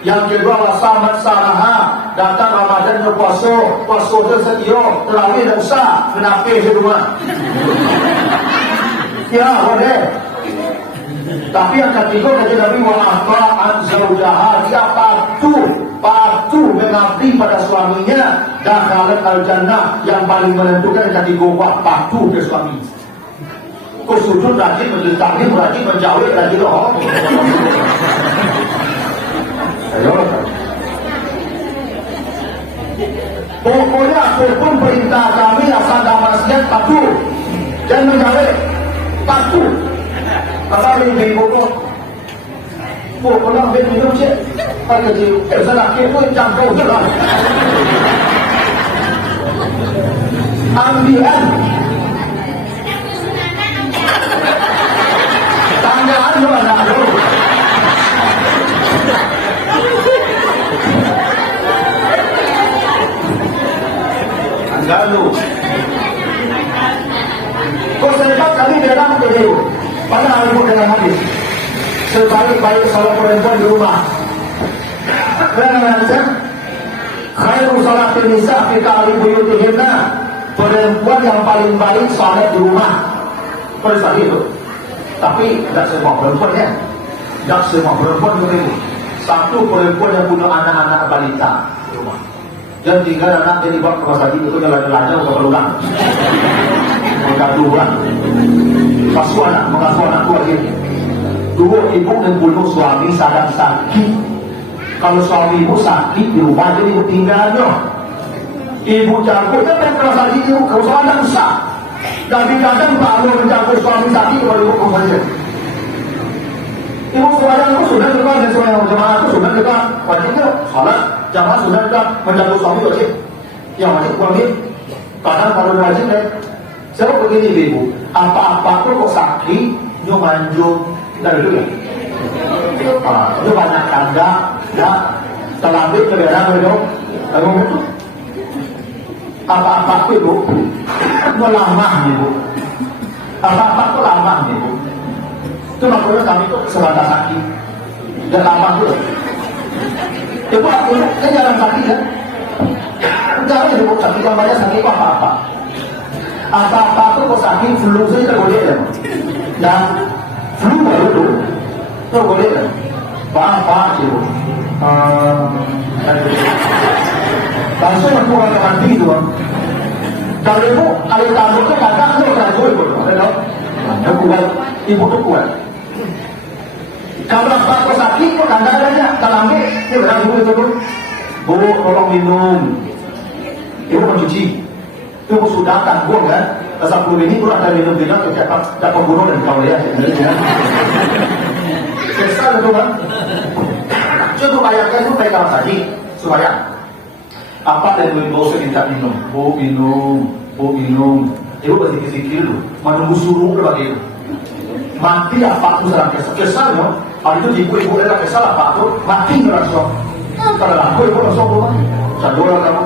Yang kedua wasamat salaha, datang Ramadan ke puasa setia, terawih tak usah, menafis di rumah. Ya boleh. Tapi yang ketiga kata Nabi wa ata'at zaujaha, dia patuh mengabdi pada suaminya, dakhalat al-jannah, yang paling menentukan kategori patuh ke suami. Kau sujud rajin, menjadi taklim rajin, menjauh rajin loh. Ayo. Pokoknya apapun perintah kami asal dah maksiat patuh dan menjauh patuh. Kalau ini buku, kalau ambil minum cek, kalau kecil, salah kita campur je lah. Ambilan, tanyaan mana tu? Lalu, kau sempat kami dalam video. Pada hari itu dengan hadis sebaik-baik salat perempuan di rumah. Kerana khairu salatin nisa fi ta'ali buyutihinna, perempuan yang paling baik salat di rumah. Pada itu. Tapi tidak semua perempuan ya. Tidak semua perempuan begitu. Satu perempuan yang punya anak-anak balita di rumah. Dan tinggal anak jadi buat rumah sakit itu jalan-jalannya untuk berulang. Menggaduhan. Mengasuh anak tua ini. Dua ibu membunuh suami sedang sakit. Kalau suami ibu sakit di rumah jadi ibu tinggalnya. Ibu jago kan kerasa ibu kalau suami anak besar. Dan kadang baru menjaga suami sakit kalau ibu saja. Ibu sembahyang itu sudah juga dan sembahyang jemaah itu sudah juga wajibnya salat jamaah sudah juga menjaga suami wajib. Yang wajib suami. Kadang kalau wajib saya begini ibu, apa-apa tuh kok sakit, nyo manjung, dari dulu ya. Itu banyak kanda, ya, terlambat ke daerah itu, lalu itu. Apa-apa tuh ibu, itu lama ibu. Apa-apa tuh lama ibu. Itu makanya kami tuh sebatas sakit, dan lama tuh. Ibu, ini jarang sakit ya. Jangan ibu sakit, yang banyak sakit apa-apa. Apa-apa itu kok sakit flu saja tak boleh kan? Dan flu baru tu, tak boleh kan? Apa-apa je tu. Langsung aku orang mati tu. Kalau ibu ada tamu tu kadang tu kan tu ibu tu, ada tak? Kuat, ibu tu kuat. Kalau apa-apa sakit tu kadang ada tak ambil, dia berang ibu itu tu. Bu, tolong minum. Ibu mencuci. Itu sudah tanggung kan? Asal puluh ini kurang dari minum tidak dapat pembunuh dan kau lihat. Kesal itu kan? Coba bayangkan itu pegang tadi supaya apa yang ibu minta minum? Bu minum. Ibu bersikir-sikir dulu, menunggu suruh berbagi. Mati apa tu sedang kesal no? Hari itu ibu adalah kesal apa tu? Mati langsung. Kalau aku ibu langsung rumah. Sadar kamu.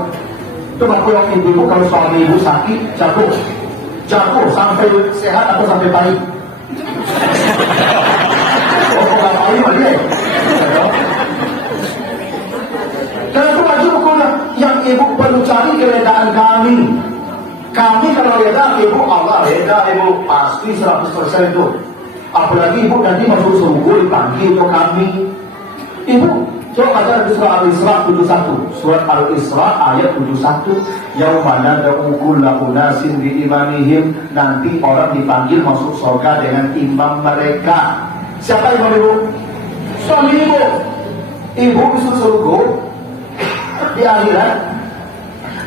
Itu aku yang ibu kalau suami ibu sakit jago sampai sehat atau sampai baik. Oh nggak baik lagi. Karena itu wajib hukumnya yang ibu perlu cari keredaan kami. Kami kalau reda ibu Allah reda ibu pasti 100% itu. Apalagi ibu nanti masuk surga dipanggil untuk kami. Ibu coba baca di surah Al-Isra 71. Surat Al-Isra ayat 71. Yaumana da'u kulla unasin bi imamihim, nanti orang dipanggil masuk surga dengan imam mereka. Siapa imam ibu? Suami ibu. Ibu masuk surga di akhirat.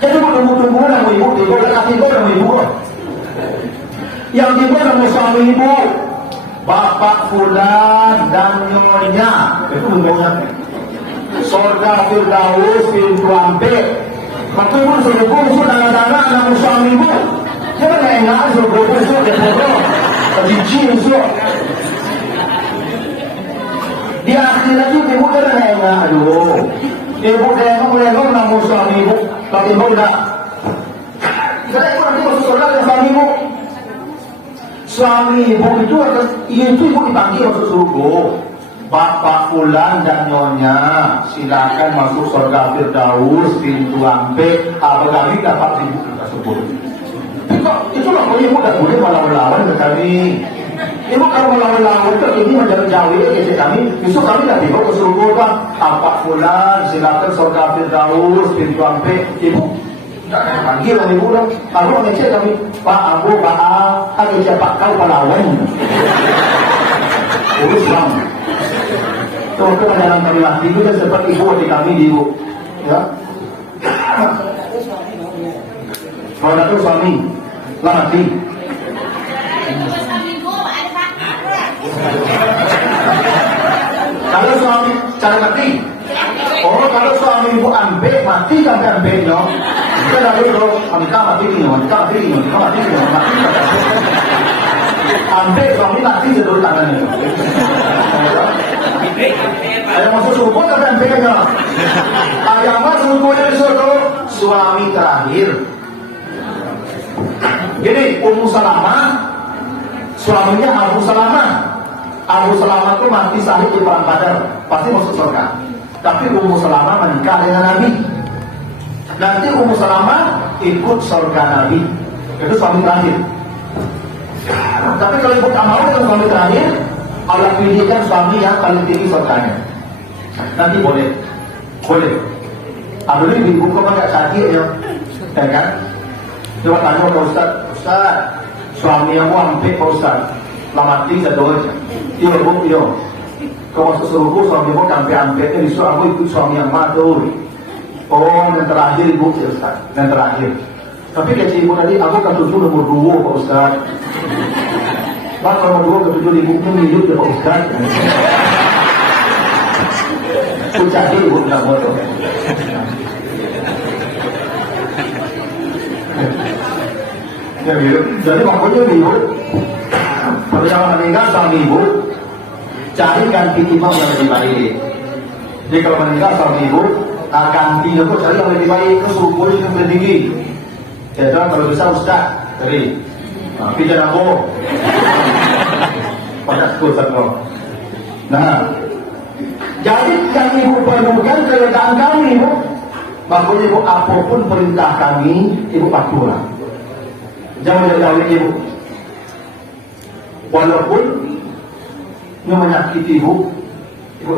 Jadi tunggu-tunggu nama ibu, ibu kata ibu nama ibu. Yang ibu nama suami ibu, bapak fulan dan nyonya. Itu bentuknya. Surga Firdaus pintu ampe. Maka ibu suruh dana-dana nama suami ibu. Jangan enak suruh Jijik so. Di akhirat itu ibu kan enak. Aduh, ibu tengok nama suami ibu, tapi ibu tidak. Jadi ibu nanti masuk surga dengan suami ibu. Suami ibu itu akan, itu ibu dipanggil masuk surga. Bapak Fulan dan Nyonya silakan masuk surga Firdaus pintu ampe. Apabila dapat ibu kita sebut. Itulah kalau ibu tak boleh melawan ke kami. Ibu kalau melawan itu ini menjauh ke kami. Besok kami dah tiba ke surga Pak. Bapak Fulan silakan surga Firdaus pintu ampe. Ibu tak akan panggil kami ibu dong. Kalau ngecek kami Pak Abu Pak A, kami siapa kau pahlawan. Urus bang. Tuh dalam kami mati itu kan seperti ibu di kami di ibu, ya. Kalau ada suami, lah mati. Kalau suami cara mati, oh kalau suami ibu ambil mati kan ambil no. Kita dah dulu kami mati ni, mati. Ambil suami mati sedul tangannya. Ayah masuk surga tak ambilnya. Ayah masuk surga suami terakhir. Jadi Ummu Salamah suaminya Abu Salamah. Abu Salamah itu mati syahid di perang Badar, pasti masuk surga. Tapi Ummu Salamah menikah dengan Nabi. Nanti Ummu Salamah ikut surga Nabi. Itu suami terakhir. Tapi kalau ibu tak mau dengan suami terakhir, Allah pilihkan suami yang paling tinggi surganya. Nanti boleh. Abdul ibu kau agak sakit ya, kan? Coba tanya ke Ustaz, suami yang hampir Pak Ustaz, mati satu aja. Iya. Kau masuk surga suami ibu hampir disuruh aku ikut suami yang mati. Oh, yang terakhir ibu ya Ustaz, yang terakhir. Tapi kata ibu tadi, aku kan tujuh nomor 2 Pak Ustaz. Bang nomor 2 ke 7 ibu itu hidup ya Pak Ustaz. Puncak dia ibu tidak buat. Ya ibu, jadi makanya ibu, kalau yang meninggal suami ibu, cari ganti imam yang lebih baik. Jadi kalau meninggal suami ibu, gantinya pun cari yang lebih baik, kesuruh yang lebih tinggi. Ya kalau bisa Ustaz, jadi pijar aku. Pada sekolah. Nah, jadi yang ibu perlukan keledaan kami ibu. Makanya ibu apapun perintah kami, ibu patuhlah. Jangan menjauhi ibu. Walaupun ini menyakiti ibu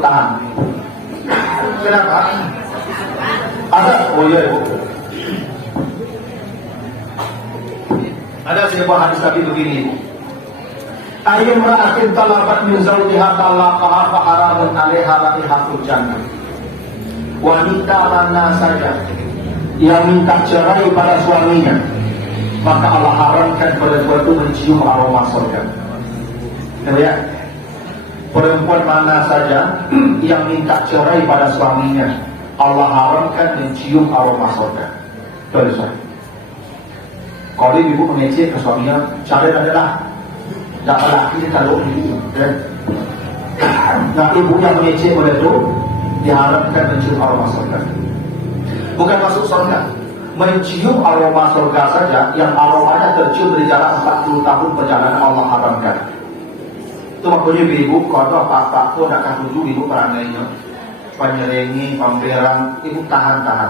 tahan. Kenapa? Ada, oh iya ibu. Ada sebuah hadis Nabi begini ibu. Ayyum ra'atin talabat min zawjiha talaqaha fa haramun 'alaiha raihatul jannah. Wanita mana saja yang minta cerai pada suaminya, maka Allah haramkan pada suatu mencium aroma surga. Ya, perempuan mana saja yang minta cerai pada suaminya, Allah haramkan mencium aroma surga. Betul. Kalau ibu mengecek ke suaminya, cari adalah tak lelaki kalau ini, kan? Nah ibu yang mengecek oleh itu diharapkan mencium aroma surga. Bukan masuk surga, mencium aroma surga saja, yang aromanya tercium dari jarak 40 tahun perjalanan Allah haramkan. Itu makanya ibu kalau apa-apa pun nak tuju ibu perangainya, penyerengi, pemberang, ibu tahan.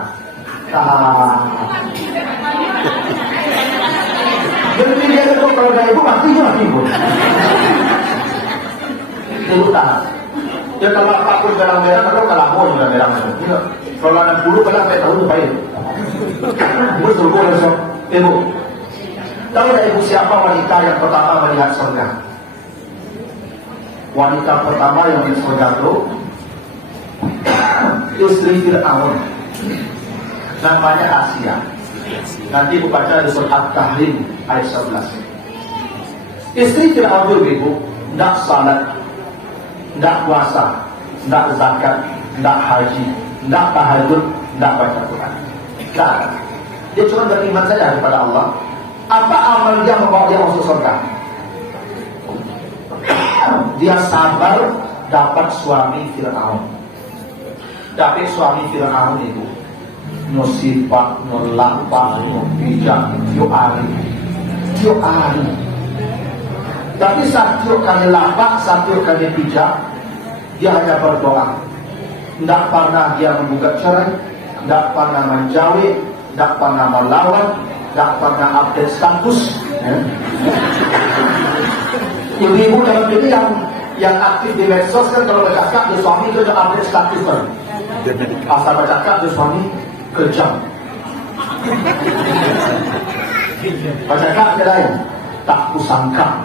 Jadi dia itu kalau ibu mati ibu. Ibu tahan. Ya kalau apapun berang-berang atau kalau mau juga berang. Kalau anak bulu kalau sampai tahun baik. Ibu suruh langsung. Ibu. Tahu tak ibu siapa wanita yang pertama melihat surga? Wanita pertama yang melihat surga itu istri Fir'aun. Namanya Asia. Nanti ibu baca di surat Tahrim ayat 11. Istri Fir'aun ibu tidak salat, tidak puasa, tidak zakat, tidak haji, tidak tahajud, tidak baca Quran. Tidak. Dia cuma beriman saja kepada Allah. Apa amal dia membawa dia masuk surga? Dia sabar dapat suami Fir'aun. Dapat suami Fir'aun itu no sifat, no lapak, no bijak, no arif. tiap hari. Tapi setiap kali lapak, setiap kali pijak, dia hanya berdoa. Tidak pernah dia menggugat cerai, tidak pernah menjauhi, tidak pernah melawan, tidak pernah update status. Ibu-ibu dalam ini yang aktif di medsos kan kalau bercakap di suami itu sudah update status kan. Asal bercakap di suami kejam. Bercakap ke lain tak kusangka.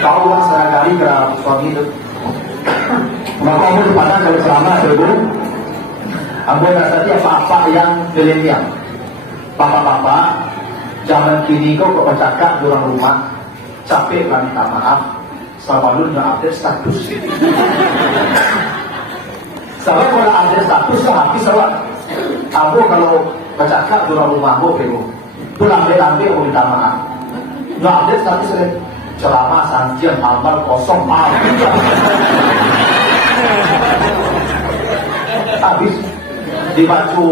Tahu lah sekali ke suami itu. Maka kamu dipandang kalau selama ibu, aku nasihatnya apa-apa yang milenial. Bapak-bapak, zaman kini kok bercakap di orang rumah, capek lah minta maaf, selalu nggak update status. Sebab kalau update status habis awak. Aku kalau bercakap di orang rumah aku, itu lambe-lambe aku minta maaf. Nggak update status lagi. Ceramah sanjian amal kosong habis dibaca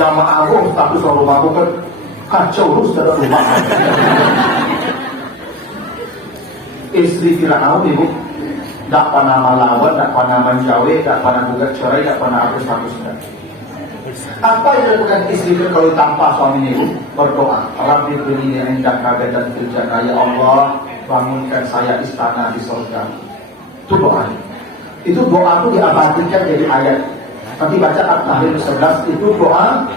jamaah aku tapi soal rumah aku kan kacau terus dalam rumah. Istri Firaun ibu tak pernah melawan, tak pernah menjauhi, tak pernah gugat cerai, tak pernah apa statusnya. Apa yang dilakukan istri itu kalau tanpa suami ibu? Berdoa. Rabbi bini indah kabatan fil jannah, ya Allah bangunkan saya istana di surga. Itu doa. Itu doa itu diabadikan jadi ayat. Nanti baca At-Tahrim 11 itu doa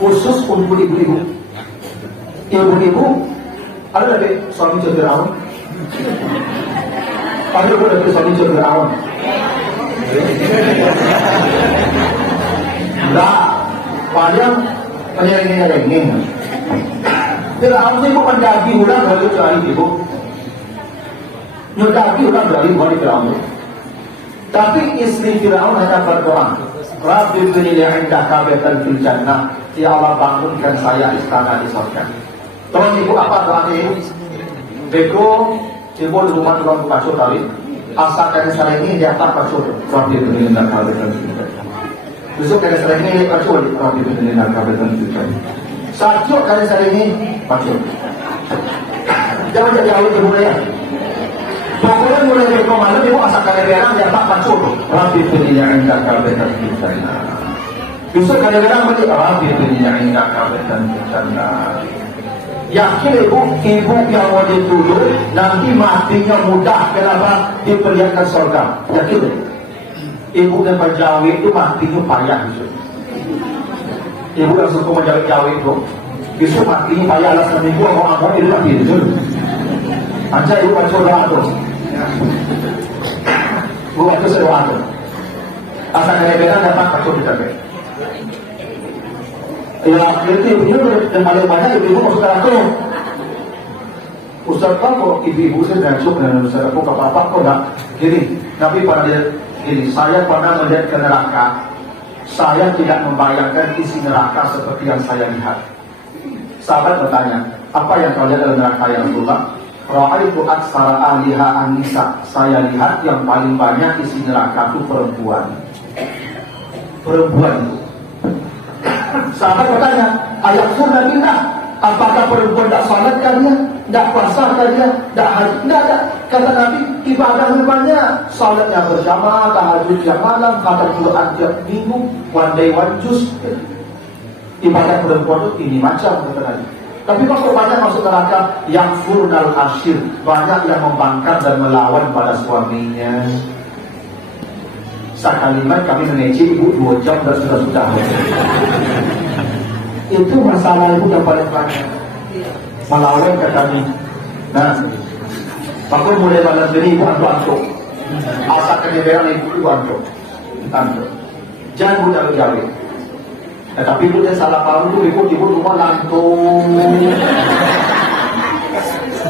khusus untuk ibu-ibu. Ibu-ibu ada lagi suami Firaun. Ada lagi suami Firaun. Enggak, padahal penyeringin. Firaun itu pendaki ulang dari cari ibu. Nyodaki ulang dari Firaun. Tapi istri Firaun hanya berdoa, Rabbi bini indaka baitan fil jannah, ya Allah bangunkan saya istana di surga. Terus ibu apa doanya ibu? Beko ibu di rumah tukang pacul tadi, asalkan saya ini dia tak pacul. Rabbi bini indaka baitan fil jannah. Besok kali saya ini pacul, Rabbi bini indaka baitan fil jannah. Satu kali saya ini pacul. Jangan jadi awal budaya. Pokoknya mulai dari kemarin ibu asal kadang-kadang dia tak pacul. Rabbi bini indaka baitan fil jannah. Besok kadang-kadang beli Rabbi bini indaka baitan fil jannah. Yakin ibu yang mau dituduh nanti matinya mudah. Kenapa? Diperlihatkan surga. Yakin ibu yang berjauh itu matinya payah. Ibu yang suka menjauh itu besok matinya payah alasan ibu mau itu mati itu. Anja ibu baca doa itu. Ibu baca doa itu. Asal kadang-kadang dapat baca kita. Ya, itu ibu yang paling banyak ibu maksud aku. Ustaz kok ibu saya ngajak dan Ustaz aku ke papa kok enggak gini. Nabi pada dia gini, saya pernah melihat ke neraka. Saya tidak membayangkan isi neraka seperti yang saya lihat. Sahabat bertanya, apa yang kau lihat dalam neraka ya Rasulullah? Ra'aitu aksara ahliha an-nisa. Saya lihat yang paling banyak isi neraka itu perempuan. Perempuan itu. Sahabat bertanya, ayat surah minah, apakah perempuan tak salat dia, tak puasa dia, tak haji? Tidak ada. Kata Nabi, ibadah banyak, salatnya berjamaah, tahajud tiap malam, kata Quran tiap minggu, one day one juz. Ibadah perempuan itu ini macam kata Nabi. Tapi kok banyak masuk neraka yang furnal asyir, banyak yang membangkang dan melawan pada suaminya. Sekalimat kami mengeji ibu 2 jam dan sudah. Itu masalah ibu yang paling banyak melawan ke kami. Nah, maka mulai malam ini ibu antuk. Asal kegeberan ibu antuk. Jangan mudah berjauh. Tapi ibu yang salah paham itu ibu rumah lantung.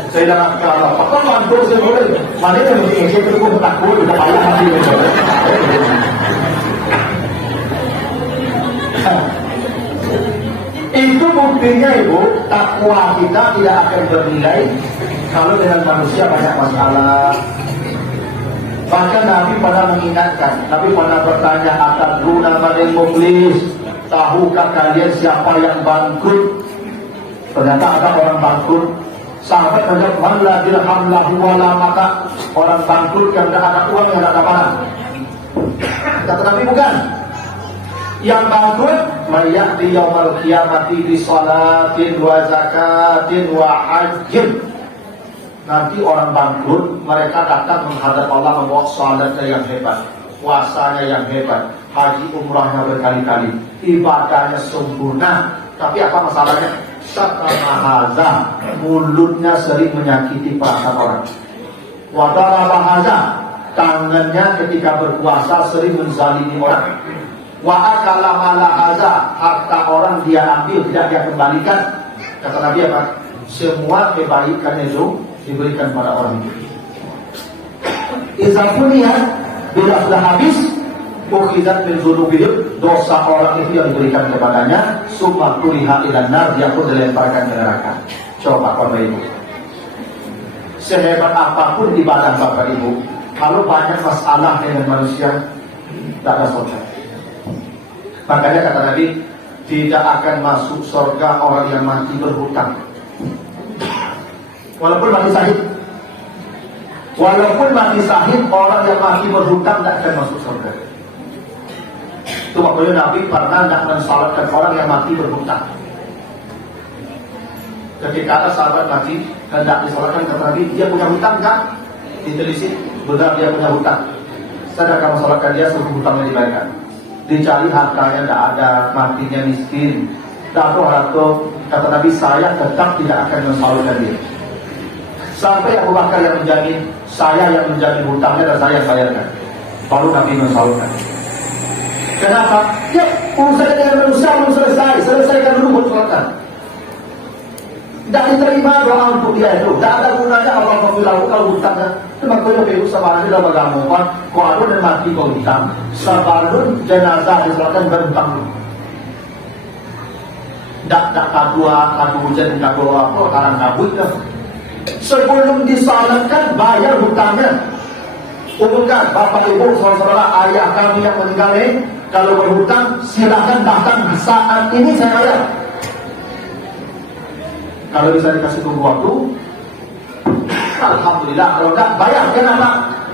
Saya dah nak kalah. Apa lantung saya boleh? Mana yang mesti saya terus takut sudah payah mati. Itu buktinya ibu, takwa kita tidak akan bernilai kalau dengan manusia banyak masalah. Bahkan Nabi pernah mengingatkan, Nabi pernah bertanya, atadruna man muflis, tahukah kalian siapa yang bangkrut? Ternyata ada orang bangkrut. Sahabat menjawab, "Man la dirham lahu wala mata." Orang bangkrut yang tidak ada uang, yang tidak ada barang. Kata Nabi, bukan. Yang bangkrut mayati yaumal qiyamati bi sholatin wa zakatin wa hajjin. Nanti orang bangkrut, mereka datang menghadap Allah membawa salatnya yang hebat, puasanya yang hebat, haji umrahnya berkali-kali, ibadahnya sempurna. Tapi apa masalahnya? Syatamahaza, mulutnya sering menyakiti perasaan orang. Wadarabahaza, tangannya ketika berpuasa sering menzalimi orang. Wa akala malahaza, harta orang dia ambil tidak dia kembalikan. Kata Nabi apa? Semua kebaikan itu diberikan pada orang itu. Izafuniya, bila sudah habis, ukhizat min dzunubihim, dosa orang itu yang diberikan kepadanya, summa kuriha ilan nar, dia pun dilemparkan ke neraka. Coba Bapak Ibu, sehebat apapun ibadah Bapak Ibu, kalau banyak masalah dengan manusia, tak ada surga. Makanya kata Nabi, tidak akan masuk surga orang yang mati berhutang. Walaupun mati syahid, orang yang mati berhutang tidak akan masuk surga. Itu makanya Nabi pernah tidak mensalatkan orang yang mati berhutang. Ketika ada sahabat mati hendak disalatkan, kata Nabi, dia punya hutang kan? Ditelisik, benar dia punya hutang. Saya akan mensalatkan dia sebelum hutangnya dibayarkan. Dicari hartanya tidak ada, matinya miskin. Harta, kata Nabi, saya tetap tidak akan mensalatkan dia. Sampai Abu Bakar yang menjamin, saya yang menjamin hutangnya dan saya yang bayarkan. Baru Nabi mensalurkan. Kenapa? Ya, urusan dengan manusia belum selesai. Selesaikan dulu mensalurkan. Tidak diterima doa untuk dia itu. Tidak ada gunanya Allah membilang kalau hutangnya. Cuma kau yang berusaha sama dia dalam agama. Kau ada dan mati kau hutang. Sabarun jenazah disalurkan berhutang. Tak kadu hujan, kadu apa, karang kabut dah. Sebelum disalatkan bayar hutangnya. Umumkan Bapak Ibu saudara ayah kami yang meninggal ini, kalau berhutang silakan datang saat ini saya bayar. Kalau bisa dikasih tunggu waktu, alhamdulillah. Kalau tidak bayar, kenapa?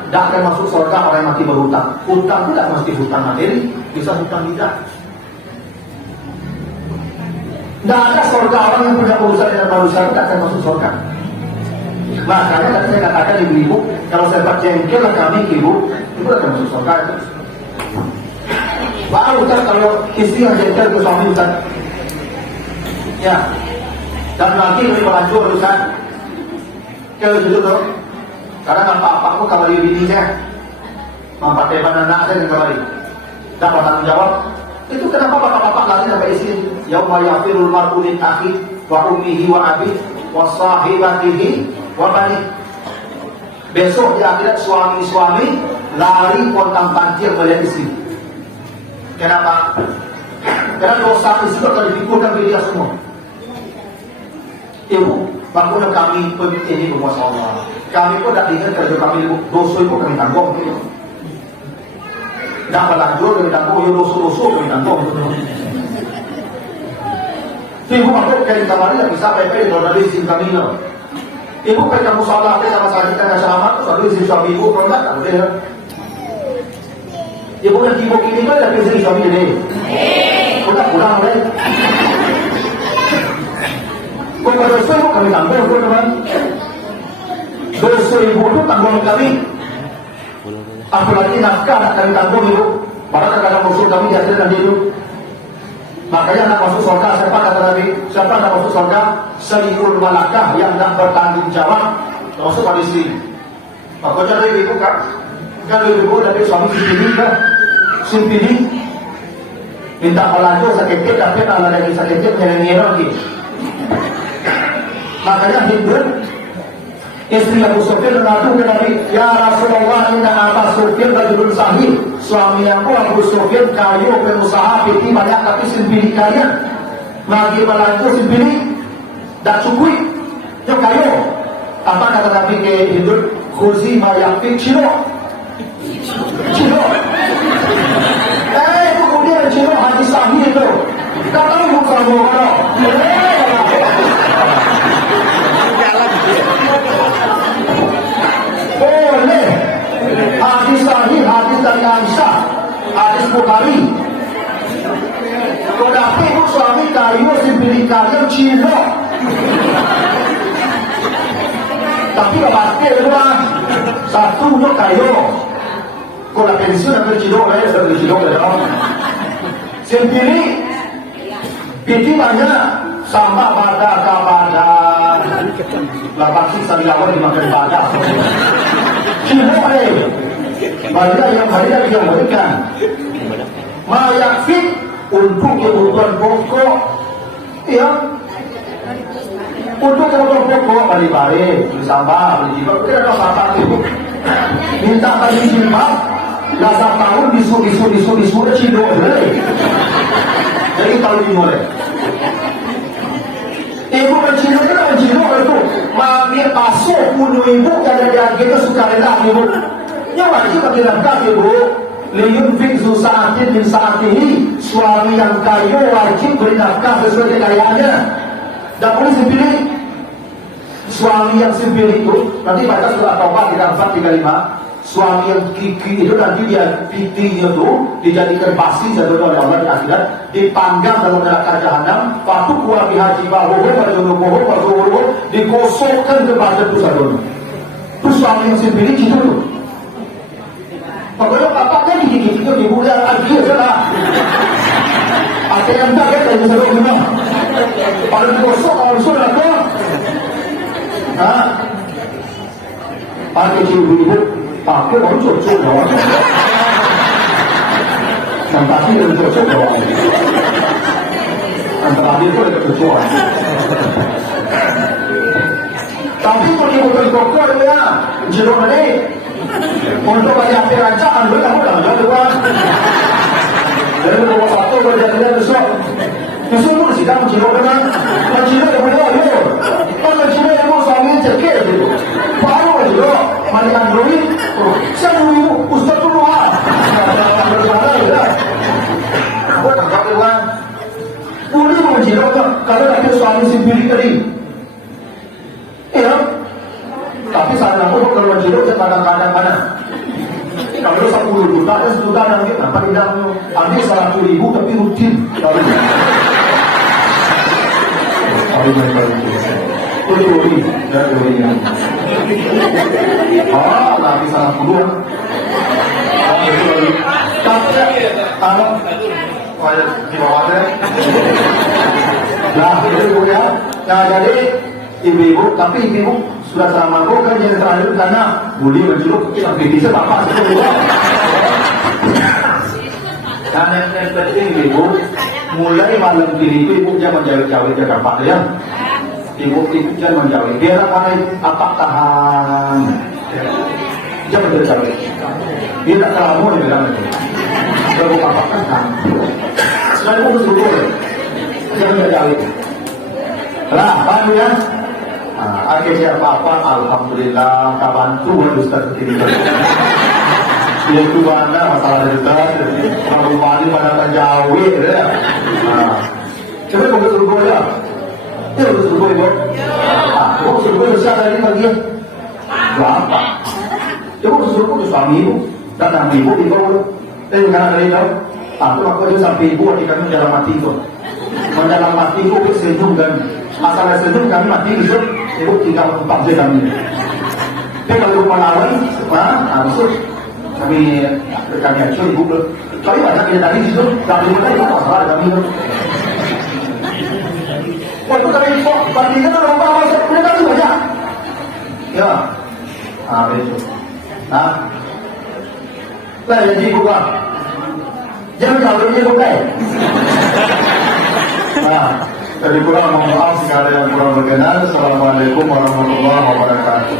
Tidak akan masuk surga orang yang mati berhutang. Hutang tidak mesti hutang materi, bisa hutang tidak. Tidak ada surga orang yang punya urusan dengan manusia tidak akan masuk surga. Makanya tadi saya katakan ibu-ibu, kalau saya baca jengkel kami ibu, itu akan masuk surga itu. Pak Ustaz, kalau istri yang jengkel ke suami Ustaz, ya, dan lagi lebih melanjut Ustaz, kalau dulu tuh, karena nampak aku kembali bininya, nampak teman anak saya dan kembali, dapat tanggung jawab. Itu kenapa bapak-bapak lari sampai istri? Yauma yafirul mar'u min akhi wa ummihi wa abi wa sahibatihi wa bani. Besok di akhirat suami-suami lari pontang pantir melihat istri. Kenapa? Karena dosa istri akan dipikulkan oleh dia semua. Ibu, bangunlah kami ini berpuasa Allah. Kami pun tak ingat kerja kami dosa itu kami tanggung. Dah berlanjut kami tanggung, dosa-dosa kami tanggung. Ibu maksud kain kamari yang bisa baik-baik dari sim kami no. Ibu kayak kamu salah sama saya kita nggak sama, selalu isi suami ibu kalau nggak tak boleh. Ibu yang ibu ini kan dari isi suami ini. Udah kurang boleh. Kau berdosa ibu kami tanggung teman. Dosa ibu itu tanggung kami. Apalagi nafkah kami tanggung ibu. Padahal kadang musuh kami dihasilkan nanti itu. Makanya nak masuk surga, siapa kata Nabi? Siapa nak masuk surga? Selihul malakah yang nak bertanggung jawab masuk pada istri. Makanya dari ibu kan? Kan dari ibu dari suami simpini kan? Simpini minta pelaju sakit tapi kalau lagi sakit nyanyi lagi. Makanya hidup istri Abu Sufyan mengadu ke Nabi, ya Rasulullah, inna Abu Sufyan rajulun sahih. Suami aku Abu Sufyan kayu pengusaha piti banyak tapi simpili kalian. Magi melanjut simpili tak cukup. Yo kayu. Apa kata Nabi ke hidup? Khuzi mayakfik cino. Kemudian cino haji sahih itu. Tak tahu bukan mau kalau. cilok. Tapi kapatnya dua, satu untuk kayu. Kalau nak pensiun ambil cilok, saya ambil cilok dah. Sendiri, piti banyak sama pada kepada. Lapan sih sariawan dimakan pada. Cilok ni, banyak yang berikan. Mayak fit untuk kebutuhan pokok, ya. Untuk kebutuhan pokok balik-balik, beli sambal, beli jilbab, kita ada sahabat itu. Minta beli jilbab, rasa tahun bisu, dah cilok boleh. Jadi tahu ini boleh. Ibu mencilok itu, mami pasuk bunuh ibu karena dia kita suka rendah ibu. Yang wajib bagi rendah ibu. Liyun fiksu saatin min saatihi, suami yang kaya wajib beri nafkah sesuai kekayaannya. Dan boleh sendiri suami yang sendiri itu nanti baca surah Taubah di 435. Suami yang kiki itu nanti dia pitinya itu dijadikan basi jatuh oleh Allah di akhirat, dipanggang dalam neraka jahanam. Waktu kuah bihaji bahuhu bajunubuhu digosokkan ke badan itu sadun. Itu suami yang sendiri gitu tuh. Pokoknya bapaknya digigit itu dibuka lagi saja. Ada yang tak ada yang bisa rumah. Paling gosok kalau sudah tu. Pakai cium-cium, pakai baru cocok bawah. Yang tadi yang cocok bawah. Yang terakhir tu ada cocok. Tapi kalau dia bukan pokok dia, jeruk ni. Untuk banyak kerajaan, kamu dah ada tuan. Dari nomor satu berjaya besok. Besok pun sidang cilok dengan cilok yang boleh. Kalau cilok yang mau suami cekik itu, baru cilok mari android. Saya dulu ustaz tu luar. Berjalan je lah. Apa tangkap tuan? Boleh mau cilok kalau ada suami sendiri tadi. Ya. Tapi saya nak kalau cilok saya kadang-kadang mana? Kalau 10 juta, 10 juta nanti apa tidak ambil 100.000 tapi rutin. Kalau teori dan teorinya. Nanti 110. Tapi kalau di bawahnya, nah itu ya. Nah jadi ibu-ibu, tapi ibu sudah sama kok kan yang terakhir karena boleh menjeluk sampai bisa bapak itu. Dan yang penting ibu mulai malam ini ibu jangan menjauh-jauh ke tempat ya. Ibu jangan menjauh. Biar apa tahan. Jangan menjauh. Dia tak terlalu di dalam itu. Kalau bapak kan. Selain itu bersyukur. Jangan menjauh. Lah, paham ya? Akhirnya apa-apa, alhamdulillah, kabantu Ustaz begini. Dia itu mana masalah Ustaz, kalau balik pada penjauh, ya. Coba kau bersyukur ya? Ya bersyukur ya? Kau bersyukur Ustaz tadi pagi? Berapa? Coba bersyukur ke suami ibu, dan ibu di bawah. Jangan ada itu. Aku dia sampai ibu, adik dalam mati itu. Mendalam mati itu senyum dan masalah senyum kami mati itu. Ibu tinggal tempat je kami. Tapi kalau ibu melawan, maksud kami acuh ibu. Tapi banyak yang tadi itu, kami itu masalah kami itu. Waktu kami itu, bagi kita lupa masuk, kita tadi banyak. Ya, itu. Nah, jadi ibu kan, jangan kalau dia bukan. Jadi kurang mohon maaf jika ada yang kurang berkenan. Assalamualaikum warahmatullahi wabarakatuh.